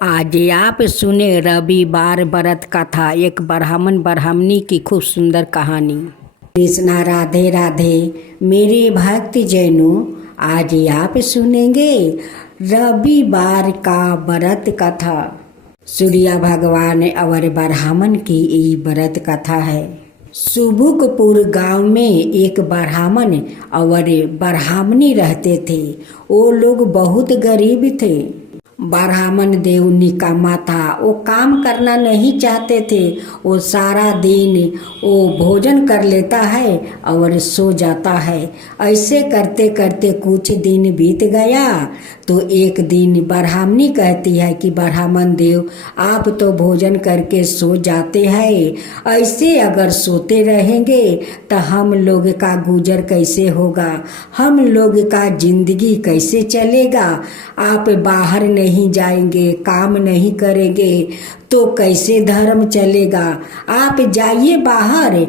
आज आप सुने रविवार व्रत कथा। एक ब्राह्मण ब्राह्मणी की खूब सुंदर कहानी। कृष्णा राधे राधे मेरे भक्त जैनों, आज आप सुनेंगे रविवार का व्रत कथा। सूर्य भगवान और ब्राह्मण की ये व्रत कथा है। सुबुकपुर गांव में एक ब्राह्मण और ब्राह्मणी रहते थे। वो लोग बहुत गरीब थे। ब्राह्मण देव निकम्मा था। वो काम करना नहीं चाहते थे। वो सारा दिन वो भोजन कर लेता है और सो जाता है। ऐसे करते करते कुछ दिन बीत गया तो एक दिन ब्राह्मणी कहती है कि ब्राह्मण देव, आप तो भोजन करके सो जाते हैं, ऐसे अगर सोते रहेंगे तो हम लोग का गुजर कैसे होगा, हम लोग का जिंदगी कैसे चलेगा। आप बाहर नहीं जाएंगे, काम नहीं करेंगे तो कैसे धर्म चलेगा। आप जाइए बाहर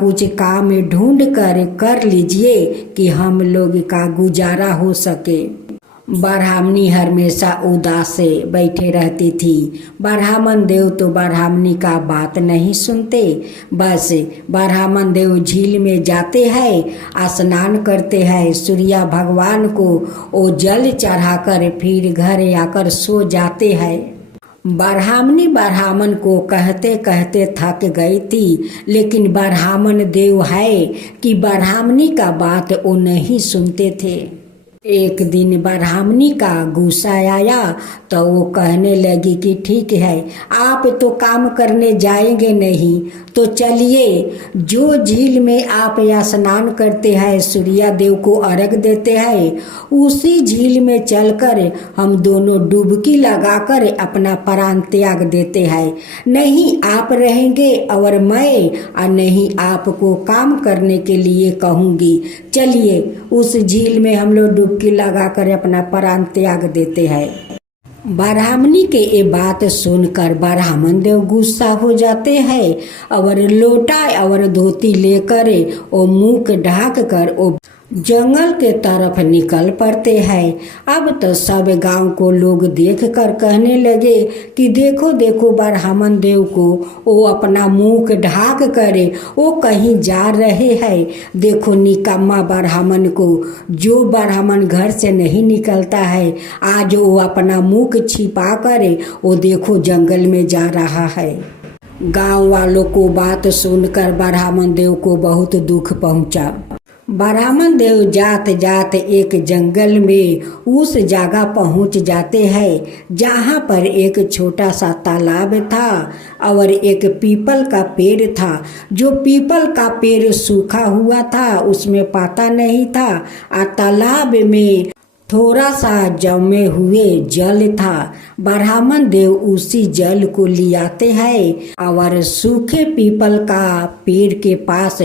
कुछ काम ढूंढ कर लीजिए कि हम लोग का गुजारा हो सके। ब्राह्मणी हमेशा उदास से बैठे रहती थी। ब्राह्मण देव तो ब्राह्मणी का बात नहीं सुनते। बस ब्राह्मण देव झील में जाते हैं, स्नान करते हैं, सूर्य भगवान को वो जल चढ़ाकर फिर घर आकर सो जाते हैं। ब्राह्मणी ब्राह्मण को कहते कहते थक गई थी, लेकिन ब्राह्मण देव है कि ब्राह्मणी का बात वो नहीं सुनते थे। एक दिन ब्राह्मणी का गुस्सा आया तो वो कहने लगी कि ठीक है, आप तो काम करने जाएंगे नहीं तो चलिए, जो झील में आप स्नान करते हैं, सूर्य देव को अर्घ देते हैं, उसी झील में चलकर हम दोनों डुबकी लगाकर अपना प्राण त्याग देते हैं। नहीं आप रहेंगे और मैं नहीं आपको काम करने के लिए कहूँगी। चलिए उस झील में हम लोग डुबकी लगाकर अपना प्राण त्याग देते हैं। ब्राह्मणी के ये बात सुनकर ब्राह्मण देव गुस्सा हो जाते हैं और लोटा और धोती लेकर वो मुख ढाक कर वो जंगल के तरफ निकल पड़ते हैं। अब तो सब गांव को लोग देखकर कहने लगे कि देखो देखो ब्राह्मण देव को, वो अपना मुख ढाक कर वो कहीं जा रहे हैं। देखो निकम्मा ब्राह्मण को, जो ब्राह्मण घर से नहीं निकलता है, आज वो अपना मुख छिपा कर वो देखो जंगल में जा रहा है। गांव वालों को बात सुनकर ब्राह्मण देव को बहुत दुख पहुंचा। ब्राह्मण देव जात जात एक जंगल में उस जगह पहुंच जाते हैं जहां पर एक छोटा सा तालाब था और एक पीपल का पेड़ था। जो पीपल का पेड़ सूखा हुआ था, उसमें पत्ता नहीं था। तालाब में थोड़ा सा जमे हुए जल था। ब्राह्मण देव उसी जल को लियाते हैं और सूखे पीपल का पेड़ के पास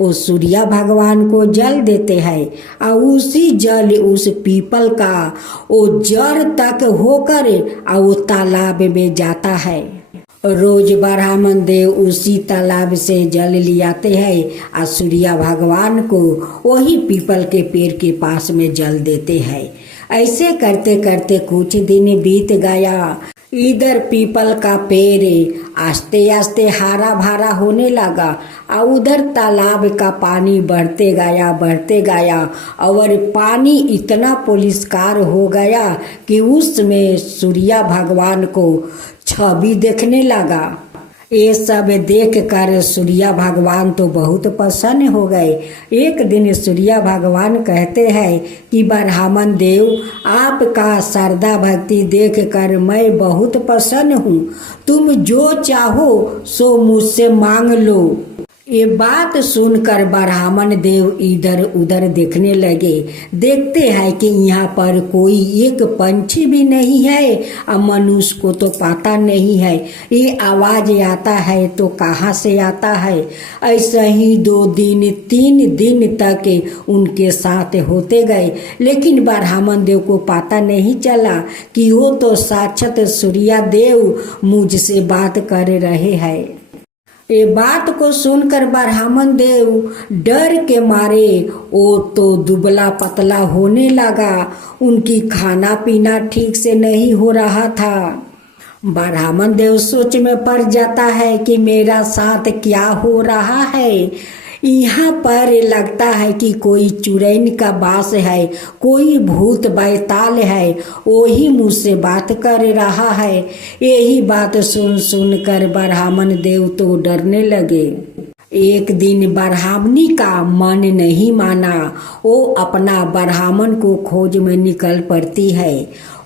वो सूर्य भगवान को जल देते हैं और उसी जल उस पीपल का वो जड़ तक होकर वो तालाब में जाता है। रोज ब्राह्मण देव उसी तालाब से जल लियाते हैं और सूर्य भगवान को वही पीपल के पेड़ के पास में जल देते हैं। ऐसे करते करते कुछ दिन बीत गया। इधर पीपल का पेड़ आस्ते आस्ते हरा भरा होने लगा और उधर तालाब का पानी बढ़ते गया और पानी इतना पुलिसकार हो गया कि उसमें सूर्य भगवान को छवि देखने लगा। ये सब देख कर सूर्य भगवान तो बहुत प्रसन्न हो गए। एक दिन सूर्य भगवान कहते हैं कि ब्राह्मण देव, आपका श्रद्धा भक्ति देख कर मैं बहुत प्रसन्न हूँ। तुम जो चाहो सो मुझसे मांग लो। ये बात सुनकर ब्राह्मण देव इधर उधर देखने लगे। देखते हैं कि यहाँ पर कोई एक पंछी भी नहीं है और मनुष्य को तो पता नहीं है। ये आवाज आता है तो कहाँ से आता है। ऐसा ही 2 दिन 3 दिन तक उनके साथ होते गए, लेकिन ब्राह्मण देव को पता नहीं चला कि वो तो साक्षात सूर्य देव मुझसे बात कर रहे हैं। ये बात को सुनकर ब्राह्मण देव डर के मारे वो तो दुबला पतला होने लगा। उनकी खाना पीना ठीक से नहीं हो रहा था। ब्राह्मण देव सोच में पड़ जाता है कि मेरा साथ क्या हो रहा है। यहाँ पर लगता है कि कोई चुड़ैल का बास है, कोई भूत बैताल है, वही मुझसे बात कर रहा है। यही बात सुन सुन कर ब्राह्मण देव तो डरने लगे। एक दिन ब्राह्मणी का मन नहीं माना, वो अपना ब्राह्मण को खोज में निकल पड़ती है।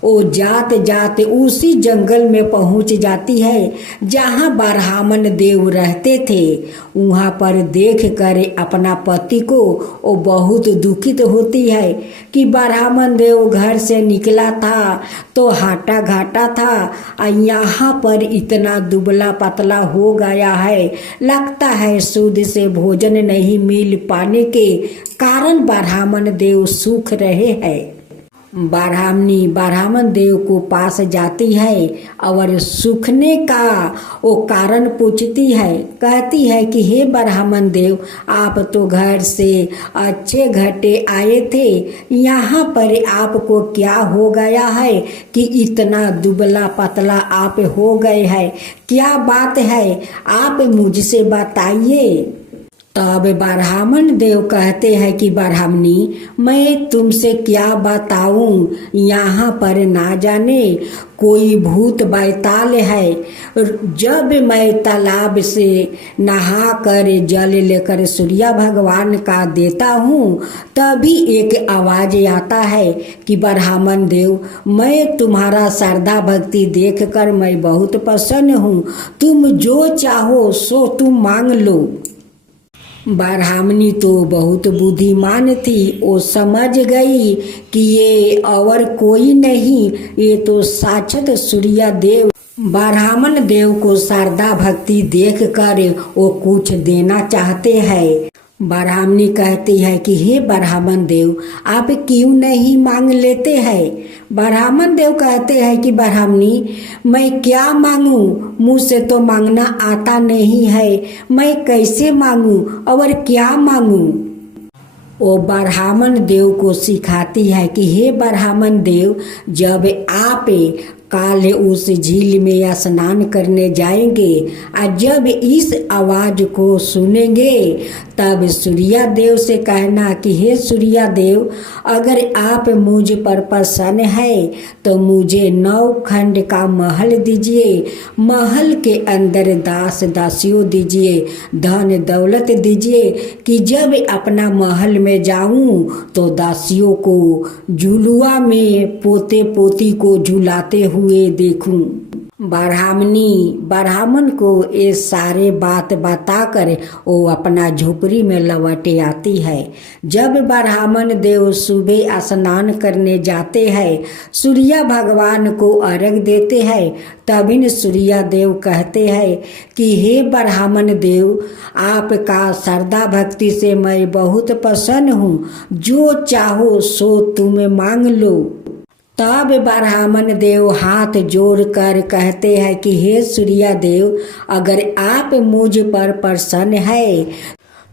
वो जाते जाते उसी जंगल में पहुंच जाती है जहां ब्राह्मण देव रहते थे। वहां पर देख कर अपना पति को वो बहुत दुखित होती है कि ब्राह्मण देव घर से निकला था तो हाटा घाटा था और यहाँ पर इतना दुबला पतला हो गया है। लगता है शुद्ध से भोजन नहीं मिल पाने के कारण ब्राह्मण देव सूख रहे हैं। ब्राह्मणी ब्राह्मण देव को पास जाती है और सूखने का वो कारण पूछती है। कहती है कि हे ब्राह्मण देव, आप तो घर से अच्छे घटे आए थे, यहाँ पर आपको क्या हो गया है कि इतना दुबला पतला आप हो गए हैं? क्या बात है, आप मुझसे बताइए। तब ब्राह्मण देव कहते हैं कि ब्राह्मणी, मैं तुमसे क्या बताऊं, यहाँ पर ना जाने कोई भूत बैताल है। जब मैं तालाब से नहा कर जल लेकर सूर्य भगवान का देता हूँ तभी एक आवाज आता है कि ब्राह्मण देव, मैं तुम्हारा श्रद्धा भक्ति देखकर मैं बहुत प्रसन्न हूँ, तुम जो चाहो सो तुम मांग लो। ब्राह्मणी तो बहुत बुद्धिमान थी, वो समझ गई कि ये और कोई नहीं, ये तो साक्षात सूर्य देव। ब्राह्मण देव को श्रद्धा भक्ति देख कर वो कुछ देना चाहते हैं। ब्राह्मणी कहती है कि हे ब्राह्मण देव, आप क्यों नहीं मांग लेते हैं? ब्राह्मण देव कहते हैं कि ब्राह्मणी, मैं क्या मांगूं, मुझसे तो मांगना आता नहीं है, मैं कैसे मांगूं और क्या मांगूं? वो ब्राह्मण देव को सिखाती है कि हे ब्राह्मण देव, जब आप काल उस झील में स्नान करने जाएंगे और जब इस आवाज को सुनेंगे तब सूर्य देव से कहना कि हे सूर्य देव, अगर आप मुझ पर प्रसन्न है तो मुझे 9 खंड का महल दीजिए, महल के अंदर दास दासियों दीजिए, धन दौलत दीजिए कि जब अपना महल में जाऊं तो दासियों को झुलुआ में पोते पोती को झुलाते हुए देखूं। ब्राह्मणी ब्राह्मण को ये सारे बात बताकर वो अपना झोपड़ी में लौटे आती है। जब ब्राह्मण देव सुबह स्नान करने जाते हैं, सूर्य भगवान को अर्घ देते हैं, तभी सूर्य देव कहते हैं कि हे ब्राह्मण देव, आपका श्रद्धा भक्ति से मैं बहुत प्रसन्न हूँ, जो चाहो सो तुम मांग लो। तब ब्राह्मण देव हाथ जोड़ कर कहते हैं कि हे सूर्य देव, अगर आप मुझ पर प्रसन्न है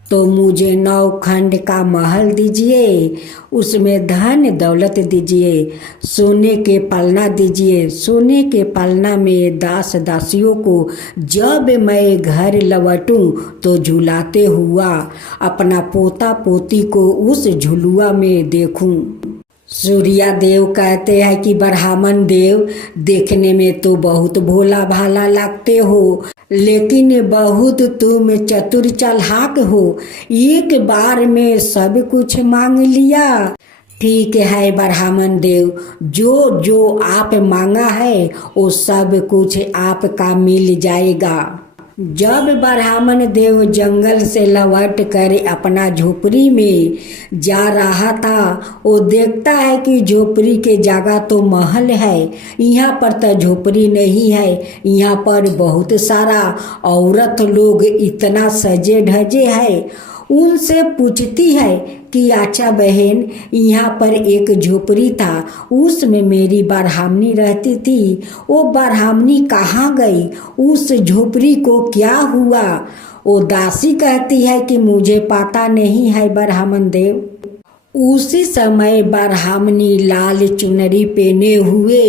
तो मुझे 9 खंड का महल दीजिए, उसमें धन दौलत दीजिए, सोने के पलना दीजिए, सोने के पलना में दास दासियों को जब मैं घर लौटूं तो झुलाते हुआ अपना पोता पोती को उस झुलुआ में देखूं। सूर्य देव कहते हैं कि ब्राह्मण देव, देखने में तो बहुत भोला भाला लगते हो, लेकिन बहुत तुम चतुर चालाक हो, एक बार में सब कुछ मांग लिया। ठीक है ब्राह्मण देव, जो जो आप मांगा है वो सब कुछ आपका मिल जाएगा। जब ब्राह्मण देव जंगल से लौट कर अपना झोपड़ी में जा रहा था, वो देखता है कि झोपड़ी के जगह तो महल है, यहाँ पर तो झोपड़ी नहीं है। यहाँ पर बहुत सारा औरत लोग इतना सजे धजे है। उनसे पूछती है कि अच्छा बहन, यहाँ पर एक झोपड़ी था, उसमें मेरी ब्राह्मणी रहती थी, वो ब्राह्मणी कहाँ गई, उस झोपड़ी को क्या हुआ? वो दासी कहती है कि मुझे पता नहीं है ब्राह्मण देव। उसी समय ब्राह्मणी लाल चुनरी पहने हुए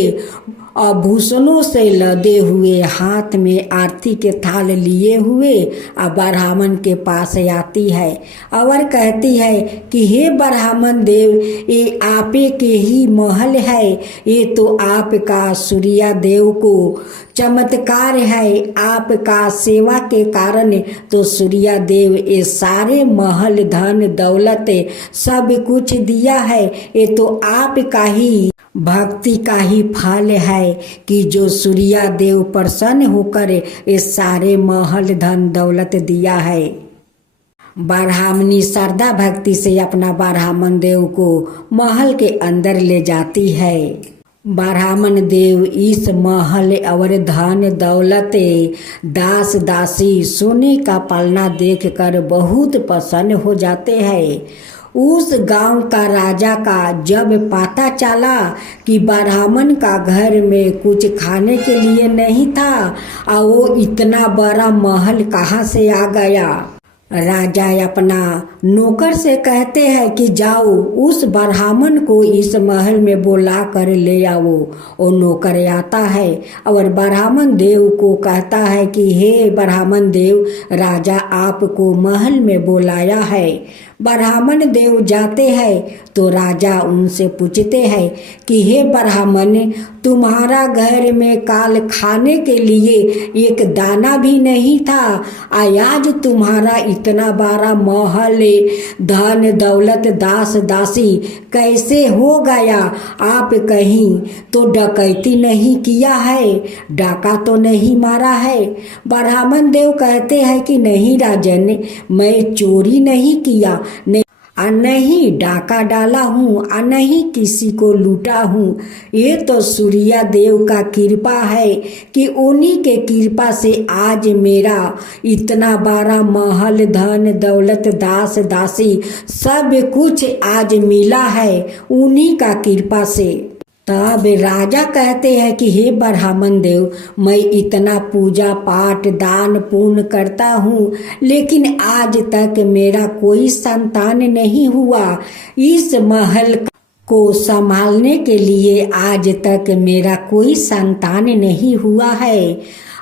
आभूषणों से लदे हुए, हाथ में आरती के थाल लिए हुए ब्राह्मण के पास आती है और कहती है कि हे ब्राह्मण देव, ये आपे के ही महल है, ये तो आपका सूर्या देव को चमत्कार है, आपका सेवा के कारण तो सूर्या देव ये सारे महल धन दौलत सब कुछ दिया है। ये तो आपका ही भक्ति का ही फल है कि जो सूर्या देव प्रसन्न होकर ये सारे महल धन दौलत दिया है। ब्राह्मणी श्रद्धा भक्ति से अपना ब्राह्मण देव को महल के अंदर ले जाती है। ब्राह्मण देव इस महल और धन दौलत दास दासी सोने का पालना देखकर बहुत प्रसन्न हो जाते हैं। उस गांव का राजा का जब पता चला कि ब्राह्मण का घर में कुछ खाने के लिए नहीं था और वो इतना बड़ा महल कहाँ से आ गया, राजा अपना नौकर से कहते हैं कि जाओ उस ब्राह्मण को इस महल में बुला कर ले आओ। और नौकर आता है और ब्राह्मण देव को कहता है कि हे ब्राह्मण देव, राजा आपको महल में बुलाया है। ब्राह्मण देव जाते हैं तो राजा उनसे पूछते हैं कि हे ब्राह्मण, तुम्हारा घर में काल खाने के लिए एक दाना भी नहीं था, आज तुम्हारा इतना बड़ा महल धन दौलत दास दासी कैसे हो गया? आप कहीं तो डकैती नहीं किया है, डाका तो नहीं मारा है? ब्राह्मण देव कहते हैं कि नहीं राजन, मैं चोरी नहीं किया, नहीं डाका डाला हूँ, नहीं किसी को लूटा हूँ। ये तो सूर्या देव का कृपा है कि उन्हीं के कृपा से आज मेरा इतना बड़ा महल धन दौलत दास दासी सब कुछ आज मिला है, उन्हीं का कृपा से। तब राजा कहते हैं कि हे ब्राह्मण देव, मैं इतना पूजा पाठ दान पुण्य करता हूँ लेकिन आज तक मेरा कोई संतान नहीं हुआ। इस महल को संभालने के लिए आज तक मेरा कोई संतान नहीं हुआ है।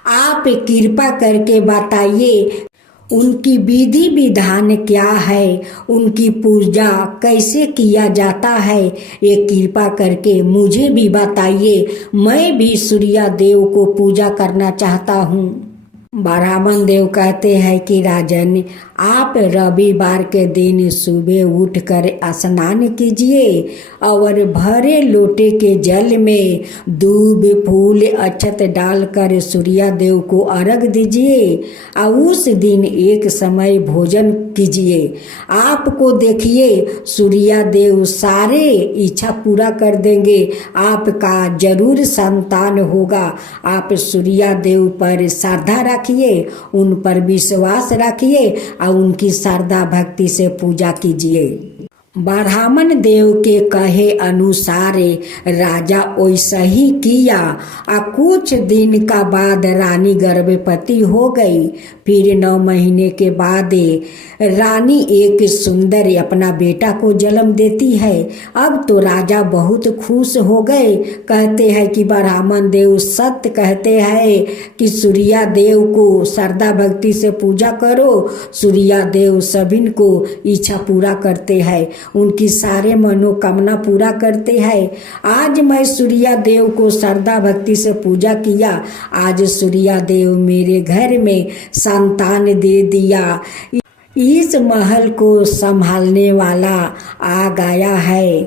आप कृपा करके बताइए उनकी विधि विधान क्या है, उनकी पूजा कैसे किया जाता है, ये कृपा करके मुझे भी बताइए, मैं भी सूर्या देव को पूजा करना चाहता हूँ। ब्राह्मण देव कहते हैं कि राजन, आप रविवार के दिन सुबह उठकर स्नान कीजिए और भरे लोटे के जल में दूब फूल अक्षत डालकर सूर्या देव को अर्घ दीजिए और उस दिन एक समय भोजन कीजिए। आपको देखिए सूर्या देव सारे इच्छा पूरा कर देंगे, आपका जरूर संतान होगा। आप सूर्या देव पर श्रद्धा रखिए, उन पर विश्वास रखिए और उनकी श्रद्धा भक्ति से पूजा कीजिए। ब्राह्मण देव के कहे अनुसार राजा वैसा ही किया और कुछ दिन का बाद रानी गर्भवती हो गई। फिर 9 महीने के बाद रानी एक सुंदर अपना बेटा को जन्म देती है। अब तो राजा बहुत खुश हो गए, कहते हैं कि ब्राह्मण देव सत्य कहते हैं कि सूर्या देव को श्रद्धा भक्ति से पूजा करो, सूर्या देव सभी को इच्छा पूरा करते हैं, उनकी सारे मनोकामना पूरा करते हैं। आज मैं सूर्या देव को श्रद्धा भक्ति से पूजा किया, आज सूर्या देव मेरे घर में संतान दे दिया। इस महल को संभालने वाला आ गया है।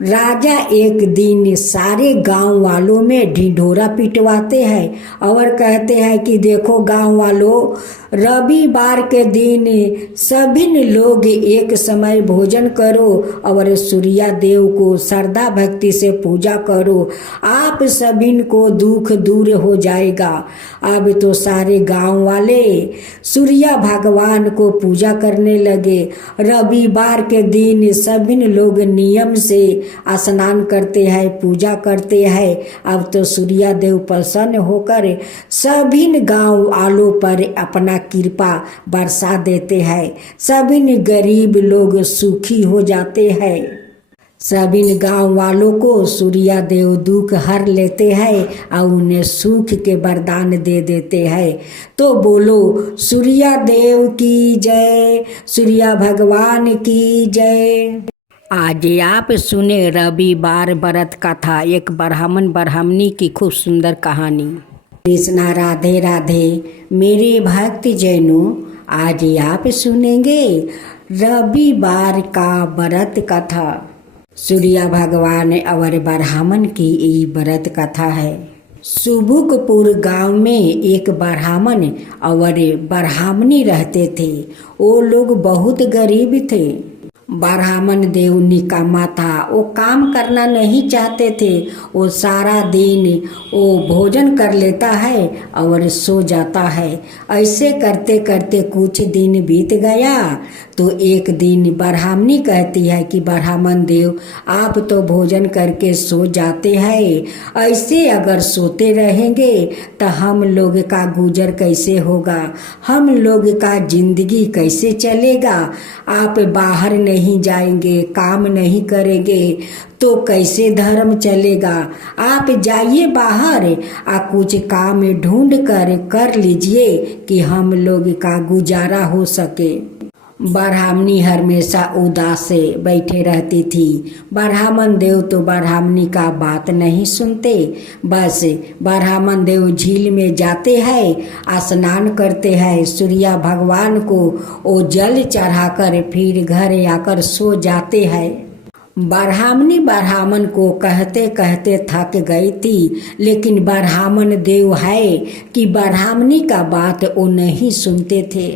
राजा एक दिन सारे गांव वालों में ढिढोरा पिटवाते हैं और कहते हैं कि देखो गांव वालों, रविवार के दिन सभी लोग एक समय भोजन करो और सूर्या देव को श्रद्धा भक्ति से पूजा करो, आप सभी को दुख दूर हो जाएगा। अब तो सारे गांव वाले सूर्या भगवान को पूजा करने लगे। रविवार के दिन सभी लोग नियम से स्नान करते हैं, पूजा करते हैं। अब तो सूर्या देव प्रसन्न होकर सभी गांव वालों पर अपना कृपा बरसा देते हैं, सभी गरीब लोग सुखी हो जाते हैं। सभी गांव वालों को सूर्या देव दुख हर लेते हैं और उन्हें सुख के वरदान दे देते हैं। तो बोलो सूर्या देव की जय, सूर्या भगवान की जय। आज आप सुने रविवार व्रत कथा, एक ब्राह्मण ब्राह्मणी की खूब सुंदर कहानी। कृष्णा राधे राधे मेरे भक्त जैनों, आज आप सुनेंगे रविवार का व्रत कथा। सूर्या भगवान और ब्राह्मण की ये व्रत कथा है। सुबुकपुर गांव में एक ब्राह्मण और ब्राह्मणी रहते थे। वो लोग बहुत गरीब थे। ब्राह्मण देव निकम्मा था, वो काम करना नहीं चाहते थे। वो सारा दिन वो भोजन कर लेता है और सो जाता है। ऐसे करते करते कुछ दिन बीत गया तो एक दिन ब्राह्मणी कहती है कि ब्राह्मण देव, आप तो भोजन करके सो जाते हैं, ऐसे अगर सोते रहेंगे तो हम लोग का गुजर कैसे होगा, हम लोग का जिंदगी कैसे चलेगा। आप बाहर नहीं जाएंगे, काम नहीं करेंगे तो कैसे धर्म चलेगा। आप जाइए बाहर कुछ काम ढूंढ कर लीजिए कि हम लोग का गुजारा हो सके। ब्राह्मणी हमेशा उदास से बैठे रहती थी। ब्राह्मण देव तो ब्राह्मणी का बात नहीं सुनते। बस ब्राह्मण देव झील में जाते हैं, स्नान करते हैं, सूर्या भगवान को वो जल चढ़ाकर फिर घर आकर सो जाते हैं। ब्राह्मणी ब्राह्मण को कहते कहते थक गई थी, लेकिन ब्राह्मण देव है कि ब्राह्मणी का बात वो नहीं सुनते थे।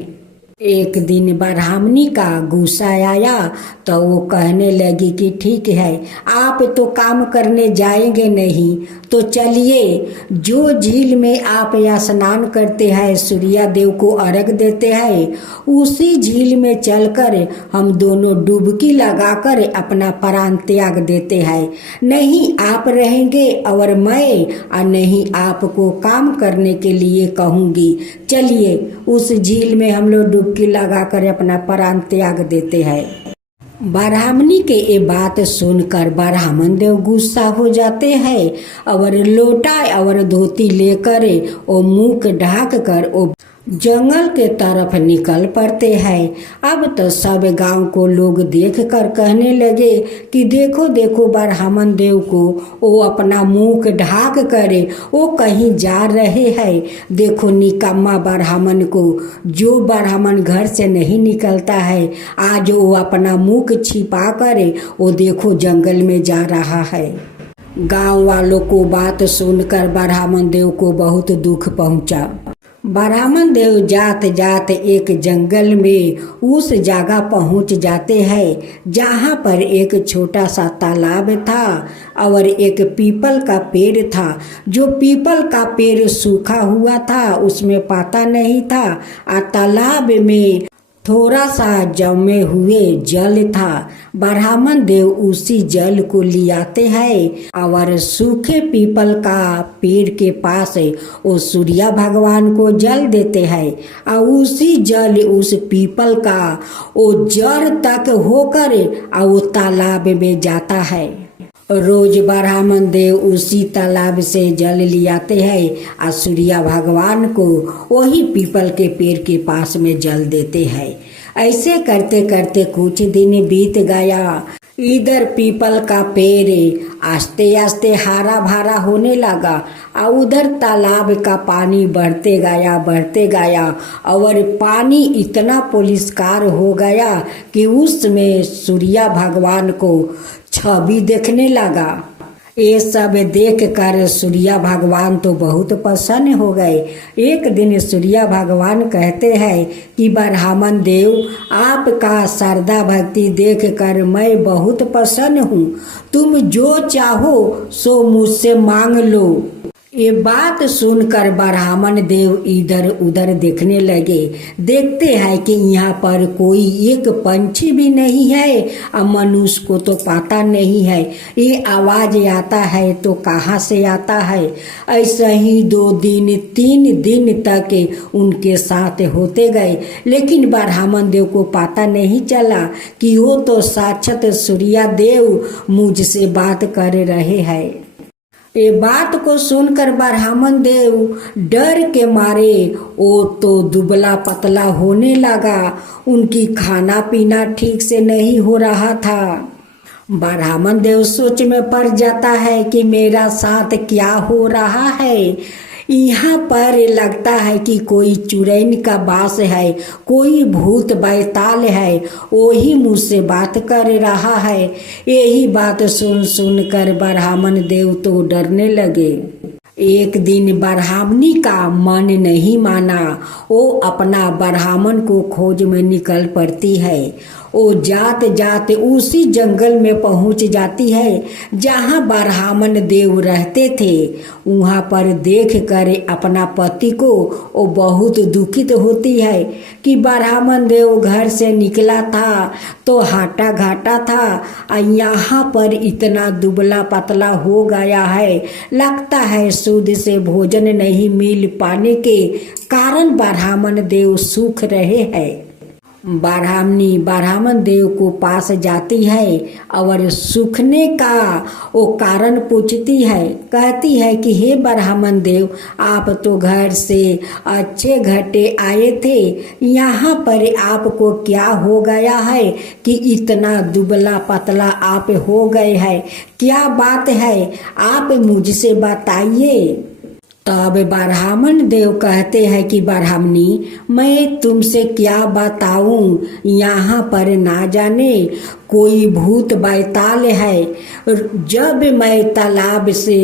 एक दिन ब्राह्मणी का गुस्सा आया तो वो कहने लगी कि ठीक है, आप तो काम करने जाएंगे नहीं तो चलिए, जो झील में आप स्नान करते हैं, सूर्या देव को अर्घ देते हैं, उसी झील में चलकर हम दोनों डुबकी लगाकर अपना प्राण त्याग देते हैं। नहीं आप रहेंगे और मैं नहीं आपको काम करने के लिए कहूँगी। चलिए उस झील में हम लोग डुबकी लगाकर अपना प्राण त्याग देते हैं। ब्राह्मणी के ये बात सुनकर ब्राह्मण देव गुस्सा हो जाते हैं और लोटा और धोती लेकर वो मुंह ढाक कर वो जंगल के तरफ निकल पड़ते हैं। अब तो सब गांव को लोग देख कर कहने लगे कि देखो देखो ब्राह्मण देव को, वो अपना मुंह ढाक कर वो कहीं जा रहे हैं। देखो निकम्मा ब्राह्मण को, जो ब्राह्मण घर से नहीं निकलता है, आज वो अपना मुंह छिपा कर वो देखो जंगल में जा रहा है। गांव वालों को बात सुनकर ब्राह्मण देव को बहुत दुख पहुंचा। ब्राह्मण देव जात जात एक जंगल में उस जगह पहुंच जाते हैं जहां पर एक छोटा सा तालाब था और एक पीपल का पेड़ था। जो पीपल का पेड़ सूखा हुआ था, उसमें पत्ता नहीं था। तालाब में थोड़ा सा जमे हुए जल था। ब्राह्मण देव उसी जल को लियाते हैं और सूखे पीपल का पेड़ के पास वो सूर्या भगवान को जल देते हैं और उसी जल उस पीपल का वो जड़ तक होकर वो तालाब में जाता है। रोज ब्राह्मण देव उसी तालाब से जल लियाते हैं और सूर्या भगवान को वही पीपल के पेड़ के पास में जल देते हैं। ऐसे करते करते कुछ दिन बीत गया। इधर पीपल का पेड़ आस्ते आस्ते हरा भरा होने लगा और उधर तालाब का पानी बढ़ते गया और पानी इतना पुलिसकार हो गया कि उसमें सूर्या भगवान को छवि देखने लगा। ये सब देख कर सूर्या भगवान तो बहुत प्रसन्न हो गए। एक दिन सूर्या भगवान कहते हैं कि ब्राह्मण देव, आपका श्रद्धा भक्ति देख कर मैं बहुत प्रसन्न हूँ। तुम जो चाहो सो मुझसे मांग लो। ये बात सुनकर ब्राह्मण देव इधर उधर देखने लगे। देखते हैं कि यहाँ पर कोई एक पंछी भी नहीं है और मनुष्य को तो पता नहीं है ये आवाज आता है तो कहाँ से आता है। ऐसा ही 2 दिन 3 दिन तक उनके साथ होते गए, लेकिन ब्राह्मण देव को पता नहीं चला कि वो तो साक्षात सूर्या देव मुझसे बात कर रहे हैं। ये बात को सुनकर ब्राह्मण देव डर के मारे वो तो दुबला पतला होने लगा। उनकी खाना पीना ठीक से नहीं हो रहा था। ब्राह्मण देव सोच में पड़ जाता है कि मेरा साथ क्या हो रहा है। यहाँ पर लगता है कि कोई चुड़ैल का वास है, कोई भूत बैताल है, वही मुझसे बात कर रहा है। यही बात सुन सुन कर ब्राह्मण देव तो डरने लगे। एक दिन ब्राह्मणी का मन नहीं माना, वो अपना ब्राह्मण को खोज में निकल पड़ती है। वो जात जात उसी जंगल में पहुंच जाती है जहां ब्राह्मण देव रहते थे। वहां पर देख कर अपना पति को वो बहुत दुखित होती है कि ब्राह्मण देव घर से निकला था तो हाटा घाटा था और यहाँ पर इतना दुबला पतला हो गया है। लगता है शुद्ध से भोजन नहीं मिल पाने के कारण ब्राह्मण देव सूख रहे हैं। ब्राह्मणी ब्राह्मण देव को पास जाती है और सूखने का वो कारण पूछती है। कहती है कि हे ब्राह्मण देव, आप तो घर से अच्छे घटे आए थे, यहाँ पर आपको क्या हो गया है कि इतना दुबला पतला आप हो गए हैं? क्या बात है, आप मुझसे बताइए। तब ब्राह्मण देव कहते हैं कि ब्राह्मणी, मैं तुमसे क्या बताऊं, यहाँ पर ना जाने कोई भूत बैताल है। जब मैं तालाब से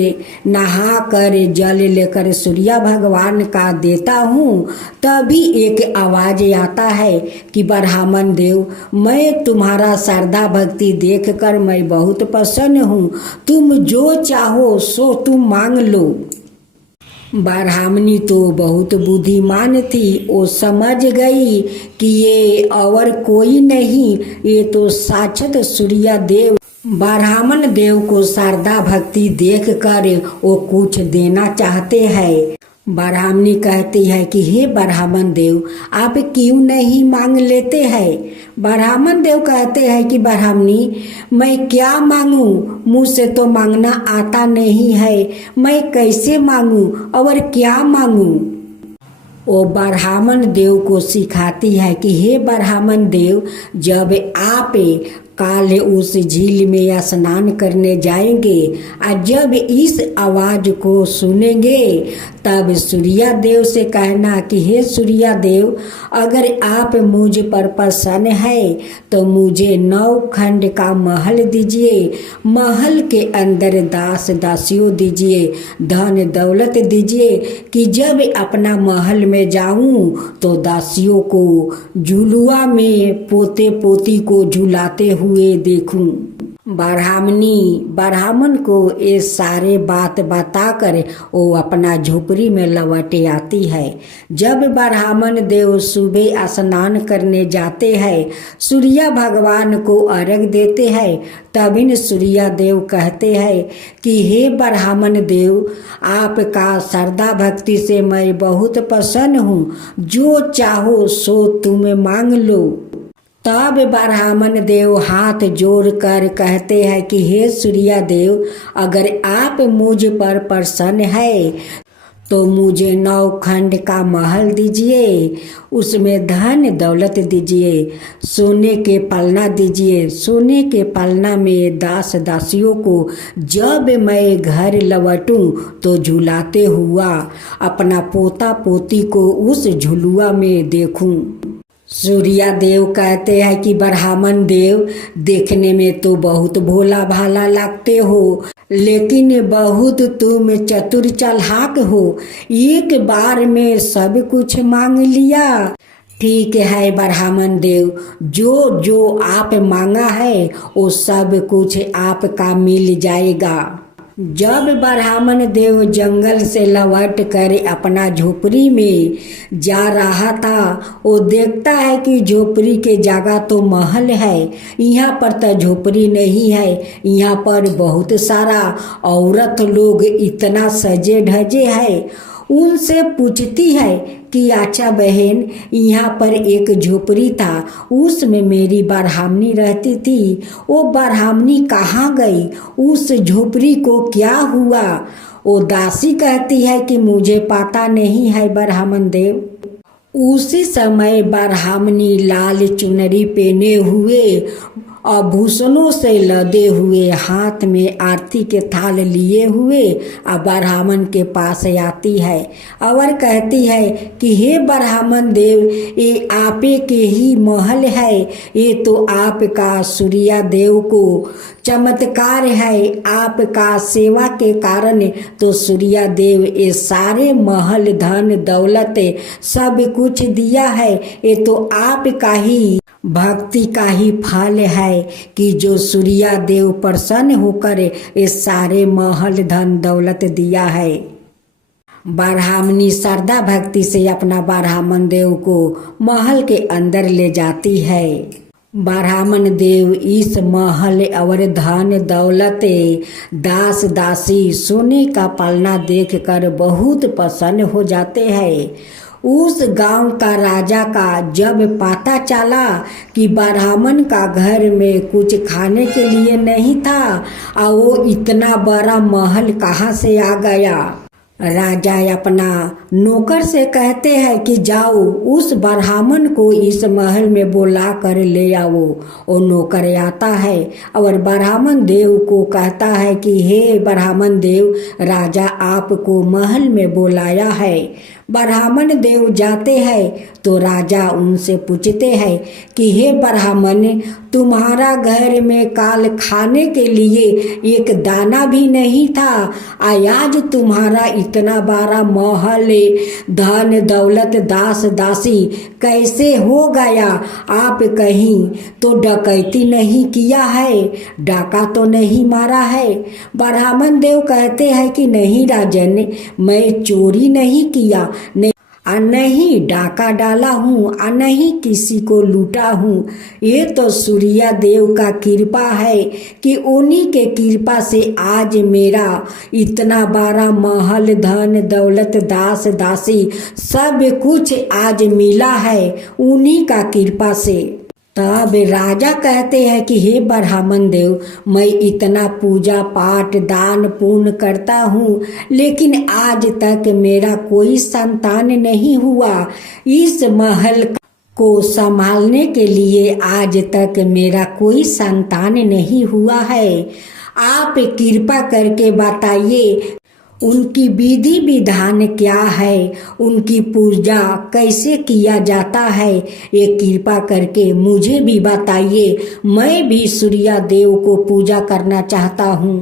नहा कर जल लेकर सूर्य भगवान का देता हूँ तभी एक आवाज आता है कि ब्राह्मण देव, मैं तुम्हारा श्रद्धा भक्ति देखकर मैं बहुत प्रसन्न हूँ, तुम जो चाहो सो तुम मांग लो। ब्राह्मणी तो बहुत बुद्धिमान थी, वो समझ गई कि ये और कोई नहीं, ये तो साक्षात सूर्य देव। ब्राह्मण देव को श्रद्धा भक्ति देख कर वो कुछ देना चाहते हैं। ब्राह्मणी कहती है कि हे ब्राह्मण देव, आप क्यों नहीं मांग लेते हैं? ब्राह्मण देव कहते हैं कि ब्राह्मणी, मैं क्या मांगू, मुझसे तो मांगना आता नहीं है, मैं कैसे मांगू और क्या मांगू। वो ब्राह्मण देव को सिखाती है कि हे ब्राह्मण देव, जब आप काले उस झील में स्नान करने जाएंगे और जब इस आवाज को सुनेंगे तब सूर्य देव से कहना कि हे सूर्य देव, अगर आप मुझ पर प्रसन्न है तो मुझे 9 खंड का महल दीजिए, महल के अंदर दास दासियों दीजिए, धन दौलत दीजिए कि जब अपना महल में जाऊं तो दासियों को झुलुआ में पोते पोती को झुलाते हुए देखूं। ब्राह्मणी ब्राह्मण को ये सारे बात बताकर वो अपना झोपड़ी में लौट आती है। जब ब्राह्मण देव सुबह स्नान करने जाते हैं, सूर्य भगवान को अर्घ देते हैं, तभी सूर्य देव कहते हैं कि हे ब्राह्मण देव, आपका श्रद्धा भक्ति से मैं बहुत प्रसन्न हूँ, जो चाहो सो तुम मांग लो। तब ब्राह्मण देव हाथ जोड़कर कहते हैं कि हे सूर्य देव, अगर आप मुझ पर प्रसन्न है तो मुझे 9 खंड का महल दीजिए, उसमें धन दौलत दीजिए, सोने के पलना दीजिए, सोने के पलना में दास दासियों को जब मैं घर लौटूं तो झुलाते हुआ अपना पोता पोती को उस झुलुआ में देखूं। सूर्य देव कहते हैं कि ब्राह्मण देव, देखने में तो बहुत भोला भाला लगते हो, लेकिन बहुत तुम चतुर चालाक हो, एक बार में सब कुछ मांग लिया। ठीक है ब्राह्मण देव, जो जो आप मांगा है वो सब कुछ आपका मिल जाएगा। जब ब्राह्मण देव जंगल से लौट कर अपना झोपड़ी में जा रहा था, वो देखता है कि झोपड़ी के जगह तो महल है, यहाँ पर तो झोपड़ी नहीं है। यहाँ पर बहुत सारा औरत लोग इतना सजे धजे है। उनसे पूछती है कि अच्छा बहन, यहाँ पर एक झोपड़ी था, उसमें मेरी ब्राह्मणी रहती थी, वो ब्राह्मणी कहाँ गई, उस झोपड़ी को क्या हुआ? वो दासी कहती है कि मुझे पता नहीं है ब्राह्मण देव। उसी समय ब्राह्मणी लाल चुनरी पहने हुए, आभूषणों से लदे हुए, हाथ में आरती के थाल लिए हुए ब्राह्मण के पास आती है और कहती है कि हे ब्राह्मण देव, ये आपे के ही महल है, ये तो आपका सूर्या देव को चमत्कार है, आपका सेवा के कारण तो सूर्या देव ये सारे महल धन दौलत सब कुछ दिया है। ये तो आपका ही भक्ति का ही फल है कि जो सूर्या देव प्रसन्न होकर ये सारे महल धन दौलत दिया है। ब्राह्मणी श्रद्धा भक्ति से अपना ब्राह्मण देव को महल के अंदर ले जाती है। ब्राह्मण देव इस महल और धन दौलत दास दासी सोने का पलना देखकर बहुत प्रसन्न हो जाते हैं। उस गांव का राजा का जब पता चला कि ब्राह्मण का घर में कुछ खाने के लिए नहीं था और वो इतना बड़ा महल कहाँ से आ गया, राजा अपना नौकर से कहते हैं कि जाओ उस ब्राह्मण को इस महल में बुला कर ले आओ। वो नौकर आता है और ब्राह्मण देव को कहता है कि हे ब्राह्मण देव, राजा आपको महल में बुलाया है। ब्राह्मण देव जाते हैं तो राजा उनसे पूछते हैं कि हे ब्राह्मण, तुम्हारा घर में काल खाने के लिए एक दाना भी नहीं था, आज तुम्हारा इतना बड़ा महल धन दौलत दास दासी कैसे हो गया? आप कहीं तो डकैती नहीं किया है, डाका तो नहीं मारा है? ब्राह्मण देव कहते हैं कि नहीं राजन, मैं चोरी नहीं किया, नहीं डाका डाला हूँ, नहीं किसी को लूटा हूँ। ये तो सूर्या देव का कृपा है कि उन्हीं के कृपा से आज मेरा इतना बड़ा महल धन दौलत दास दासी सब कुछ आज मिला है, उन्हीं का कृपा से। तब राजा कहते हैं कि हे ब्राह्मण देव, मैं इतना पूजा पाठ दान पुण्य करता हूँ, लेकिन आज तक मेरा कोई संतान नहीं हुआ। इस महल को संभालने के लिए आज तक मेरा कोई संतान नहीं हुआ है। आप कृपा करके बताइए उनकी विधि विधान क्या है, उनकी पूजा कैसे किया जाता है, ये कृपा करके मुझे भी बताइए, मैं भी सूर्या देव को पूजा करना चाहता हूँ।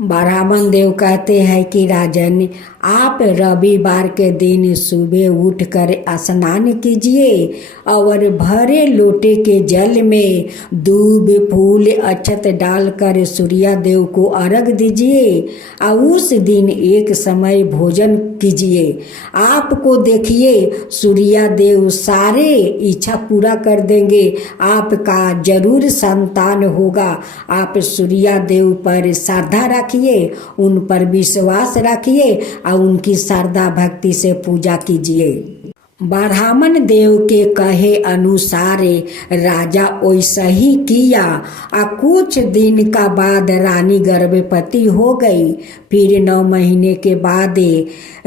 ब्राह्मण देव कहते हैं कि राजन, आप रविवार के दिन सुबह उठकर स्नान कीजिए और भरे लोटे के जल में दूब फूल अक्षत डालकर सूर्या देव को अर्घ दीजिए और उस दिन एक समय भोजन कीजिए। आपको देखिए सूर्या देव सारे इच्छा पूरा कर देंगे, आपका जरूर संतान होगा। आप सूर्या देव पर श्रद्धा रखिए, उन पर विश्वास रखिए और उनकी श्रद्धा भक्ति से पूजा कीजिए। ब्राह्मण देव के कहे अनुसार राजा वैसा ही किया। कुछ दिन का बाद रानी गर्भवती हो गई। फिर 9 महीने के बाद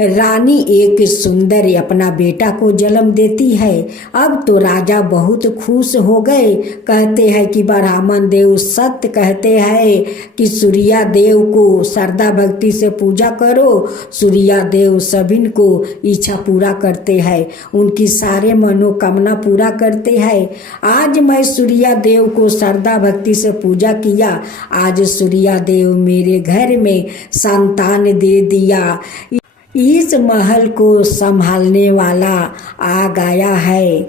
रानी एक सुंदर अपना बेटा को जन्म देती है। अब तो राजा बहुत खुश हो गए। कहते हैं कि ब्राह्मण देव सत्य कहते हैं कि सूर्या देव को श्रद्धा भक्ति से पूजा करो, सूर्या देव सभी को इच्छा पूरा करते हैं, उनकी सारे मनोकामना पूरा करते हैं। आज मैं सूर्या देव को श्रद्धा भक्ति से पूजा किया, आज सूर्या देव मेरे घर में संतान दे दिया। इस महल को संभालने वाला आ गया है।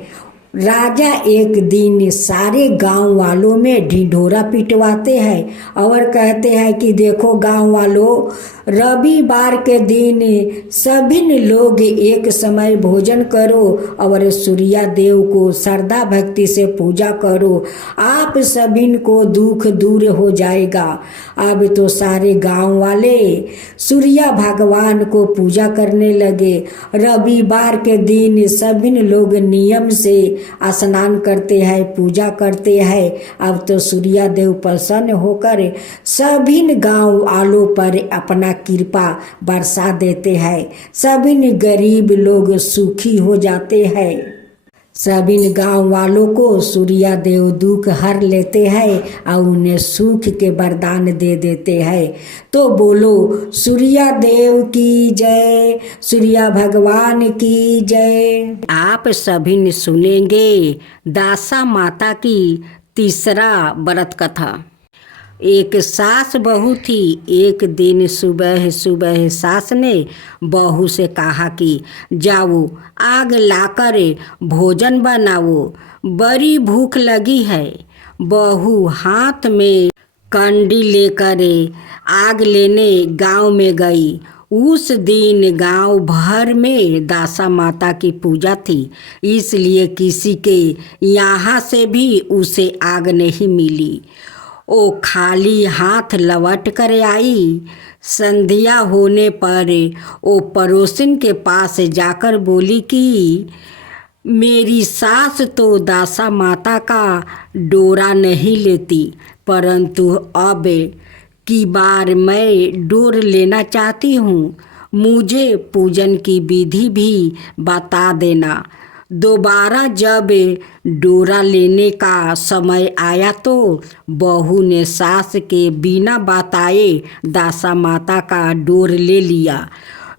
राजा एक दिन सारे गांव वालों में ढिढोरा पिटवाते हैं और कहते हैं कि देखो गांव वालों, रविवार के दिन सभी लोग एक समय भोजन करो और सूर्या देव को श्रद्धा भक्ति से पूजा करो, आप सभी को दुख दूर हो जाएगा। अब तो सारे गांव वाले सूर्या भगवान को पूजा करने लगे। रविवार के दिन सभी लोग नियम से स्नान करते हैं, पूजा करते हैं। अब तो सूर्या देव प्रसन्न होकर सभी गांव वालों पर अपना कृपा बरसा देते हैं। सभी गरीब लोग सुखी हो जाते हैं। सभी गांव वालों को सूर्या देव दुख हर लेते हैं और उन्हें सुख के वरदान दे देते हैं। तो बोलो सूर्या देव की जय, सूर्या भगवान की जय। आप सभी सुनेंगे दासा माता की तीसरा व्रत कथा। एक सास बहू थी। एक दिन सुबह सुबह सास ने बहू से कहा कि जाओ आग लाकर भोजन बनाओ, बड़ी भूख लगी है। बहू हाथ में कंडी लेकर आग लेने गांव में गई। उस दिन गांव भर में दासा माता की पूजा थी, इसलिए किसी के यहाँ से भी उसे आग नहीं मिली। ओ खाली हाथ लौट कर आई। संध्या होने पर ओ पड़ोसिन के पास जाकर बोली कि मेरी सास तो दासा माता का डोरा नहीं लेती, परंतु अब की बार मैं डोर लेना चाहती हूँ। मुझे पूजन की विधि भी बता देना। दोबारा जब डोरा लेने का समय आया तो बहू ने सास के बिना बताए दासा माता का डोर ले लिया।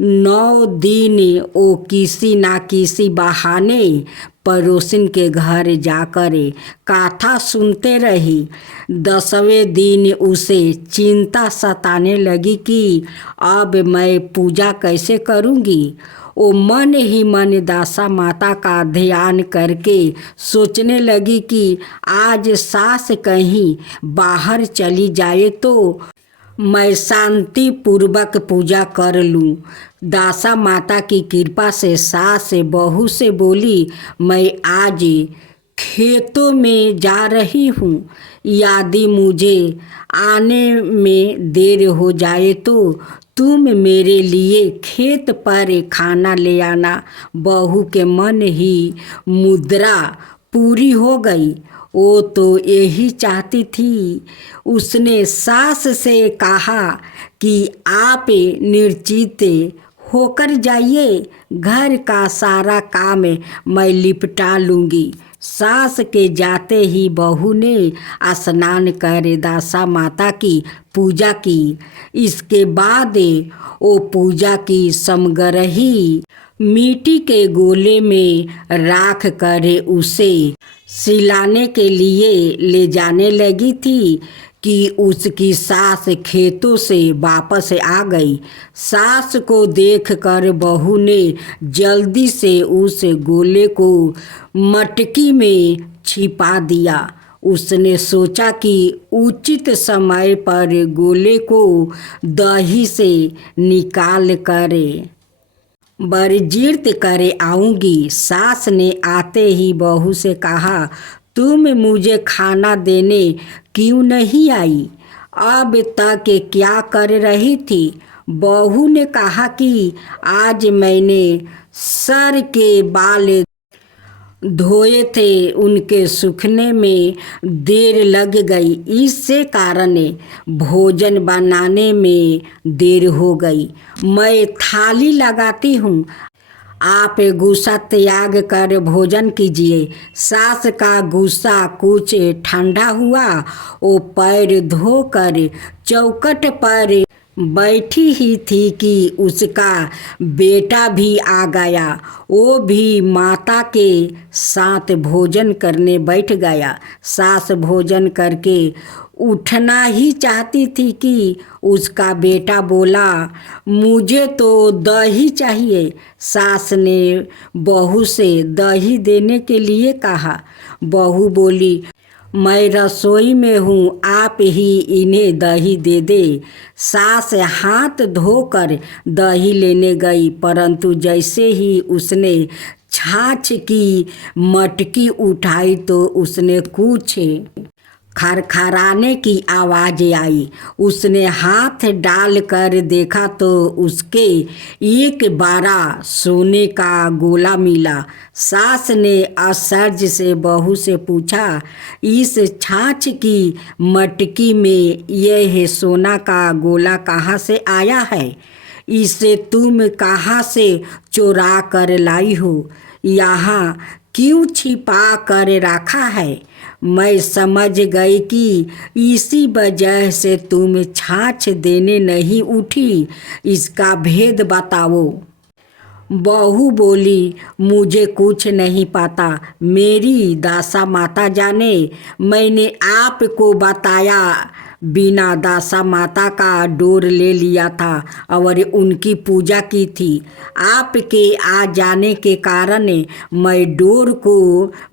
9 दिन वो किसी ना किसी बहाने पड़ोसिन के घर जाकर कथा सुनते रही। 10वें दिन उसे चिंता सताने लगी कि अब मैं पूजा कैसे करूँगी। वो मन ही मन दासा माता का ध्यान करके सोचने लगी कि आज सास कहीं बाहर चली जाए तो मैं शांति पूर्वक पूजा कर लूं। दासा माता की कृपा से सास बहू से बोली, मैं आज खेतों में जा रही हूँ, यदि मुझे आने में देर हो जाए तो तुम मेरे लिए खेत पर खाना ले आना। बहू के मन ही मुद्रा पूरी हो गई। वो तो यही चाहती थी। उसने सास से कहा कि आप निर्चित होकर जाइए, घर का सारा काम मैं लिपटा लूँगी। सास के जाते ही बहू ने स्नान कर दासा माता की पूजा की। इसके बाद वो पूजा की समग्रही मिट्टी के गोले में राख कर उसे सिलाने के लिए ले जाने लगी थी कि उसकी सास खेतों से वापस आ गई। सास को देखकर बहू ने जल्दी से उस गोले को मटकी में छिपा दिया। उसने सोचा कि उचित समय पर गोले को दही से निकाल कर बरजीर्त करे आऊँगी। सास ने आते ही बहू से कहा, तुम मुझे खाना देने क्यों नहीं आई? अब तक क्या कर रही थी? बहू ने कहा कि आज मैंने सर के बाल धोए थे, उनके सूखने में देर लग गई, इससे कारण भोजन बनाने में देर हो गई। मैं थाली लगाती हूँ, आप गुस्सा त्याग कर भोजन कीजिए। सास का गुस्सा कुछ ठंडा हुआ। वो पैर धोकर चौखट पर बैठी ही थी कि उसका बेटा भी आ गया। वो भी माता के साथ भोजन करने बैठ गया। सास भोजन करके उठना ही चाहती थी कि उसका बेटा बोला, मुझे तो दही चाहिए। सास ने बहू से दही देने के लिए कहा। बहू बोली, मैं रसोई में हूँ, आप ही इन्हें दही दे दे। सास हाथ धोकर दही लेने गई, परंतु जैसे ही उसने छाछ की मटकी उठाई तो उसने कुछ खरखराने की आवाज़ आई। उसने हाथ डाल कर देखा तो उसके एक बड़ा सोने का गोला मिला। सास ने आश्चर्य से बहू से पूछा, इस छाछ की मटकी में यह सोना का गोला कहाँ से आया है? इसे तुम कहाँ से चुरा कर लाई हो? यहाँ क्यों छिपा कर रखा है? मैं समझ गई कि इसी वजह से तुम छाछ देने नहीं उठी। इसका भेद बताओ। बहू बोली, मुझे कुछ नहीं पता, मेरी दासा माता जाने। मैंने आपको बताया बिना दासा माता का डोर ले लिया था और उनकी पूजा की थी। आपके आ जाने के कारण मैं डोर को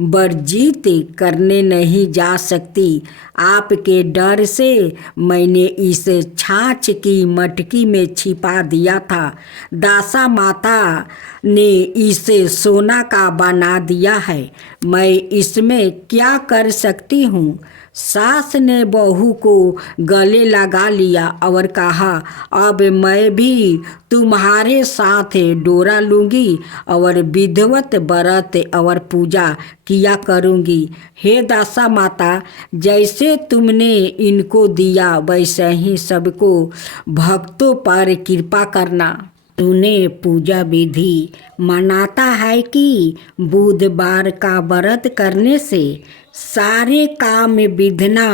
वर्जित करने नहीं जा सकती। आपके डर से मैंने इस छाछ की मटकी में छिपा दिया था। दासा माता ने इसे सोना का बना दिया है, मैं इसमें क्या कर सकती हूँ? सास ने बहू को गले लगा लिया और कहा, अब मैं भी तुम्हारे साथ डोरा लूँगी और विधिवत व्रत और पूजा किया करूँगी। हे दासा माता, जैसे तुमने इनको दिया वैसे ही सबको भक्तों पर कृपा करना। तूने पूजा विधि मनाता है कि बुधवार का व्रत करने से सारे काम विघ्ना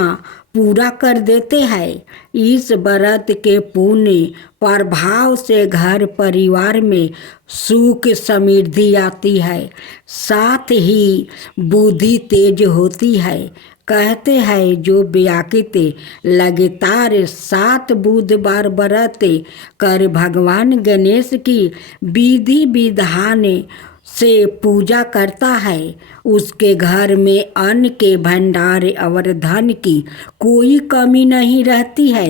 पूरा कर देते हैं। इस व्रत के पुण्य प्रभाव से घर परिवार में सुख समृद्धि आती है, साथ ही बुद्धि तेज होती है। कहते हैं जो व्याकृत लगातार 7 बुधवार व्रत कर भगवान गणेश की विधि विधान से पूजा करता है, उसके घर में अन्न के भंडार और धन की कोई कमी नहीं रहती है।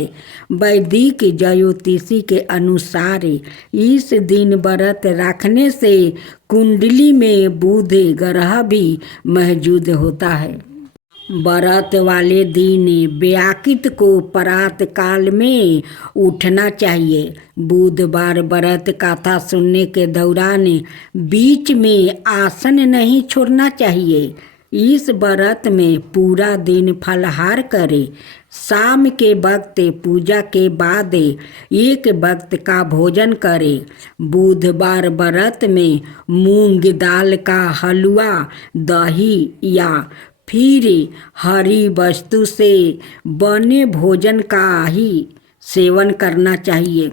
वैदिक ज्योतिषी के अनुसार इस दिन व्रत रखने से कुंडली में बुध ग्रह भी मौजूद होता है। व्रत वाले दिन व्याकृत को प्रात काल में उठना चाहिए। बुधवार व्रत कथा सुनने के दौरान बीच में आसन नहीं छोड़ना चाहिए। इस व्रत में पूरा दिन फलाहार करें। शाम के वक्त पूजा के बाद एक वक्त का भोजन करें। बुधवार व्रत में मूंग दाल का हलवा, दही या फिर हरी वस्तु से बने भोजन का ही सेवन करना चाहिए।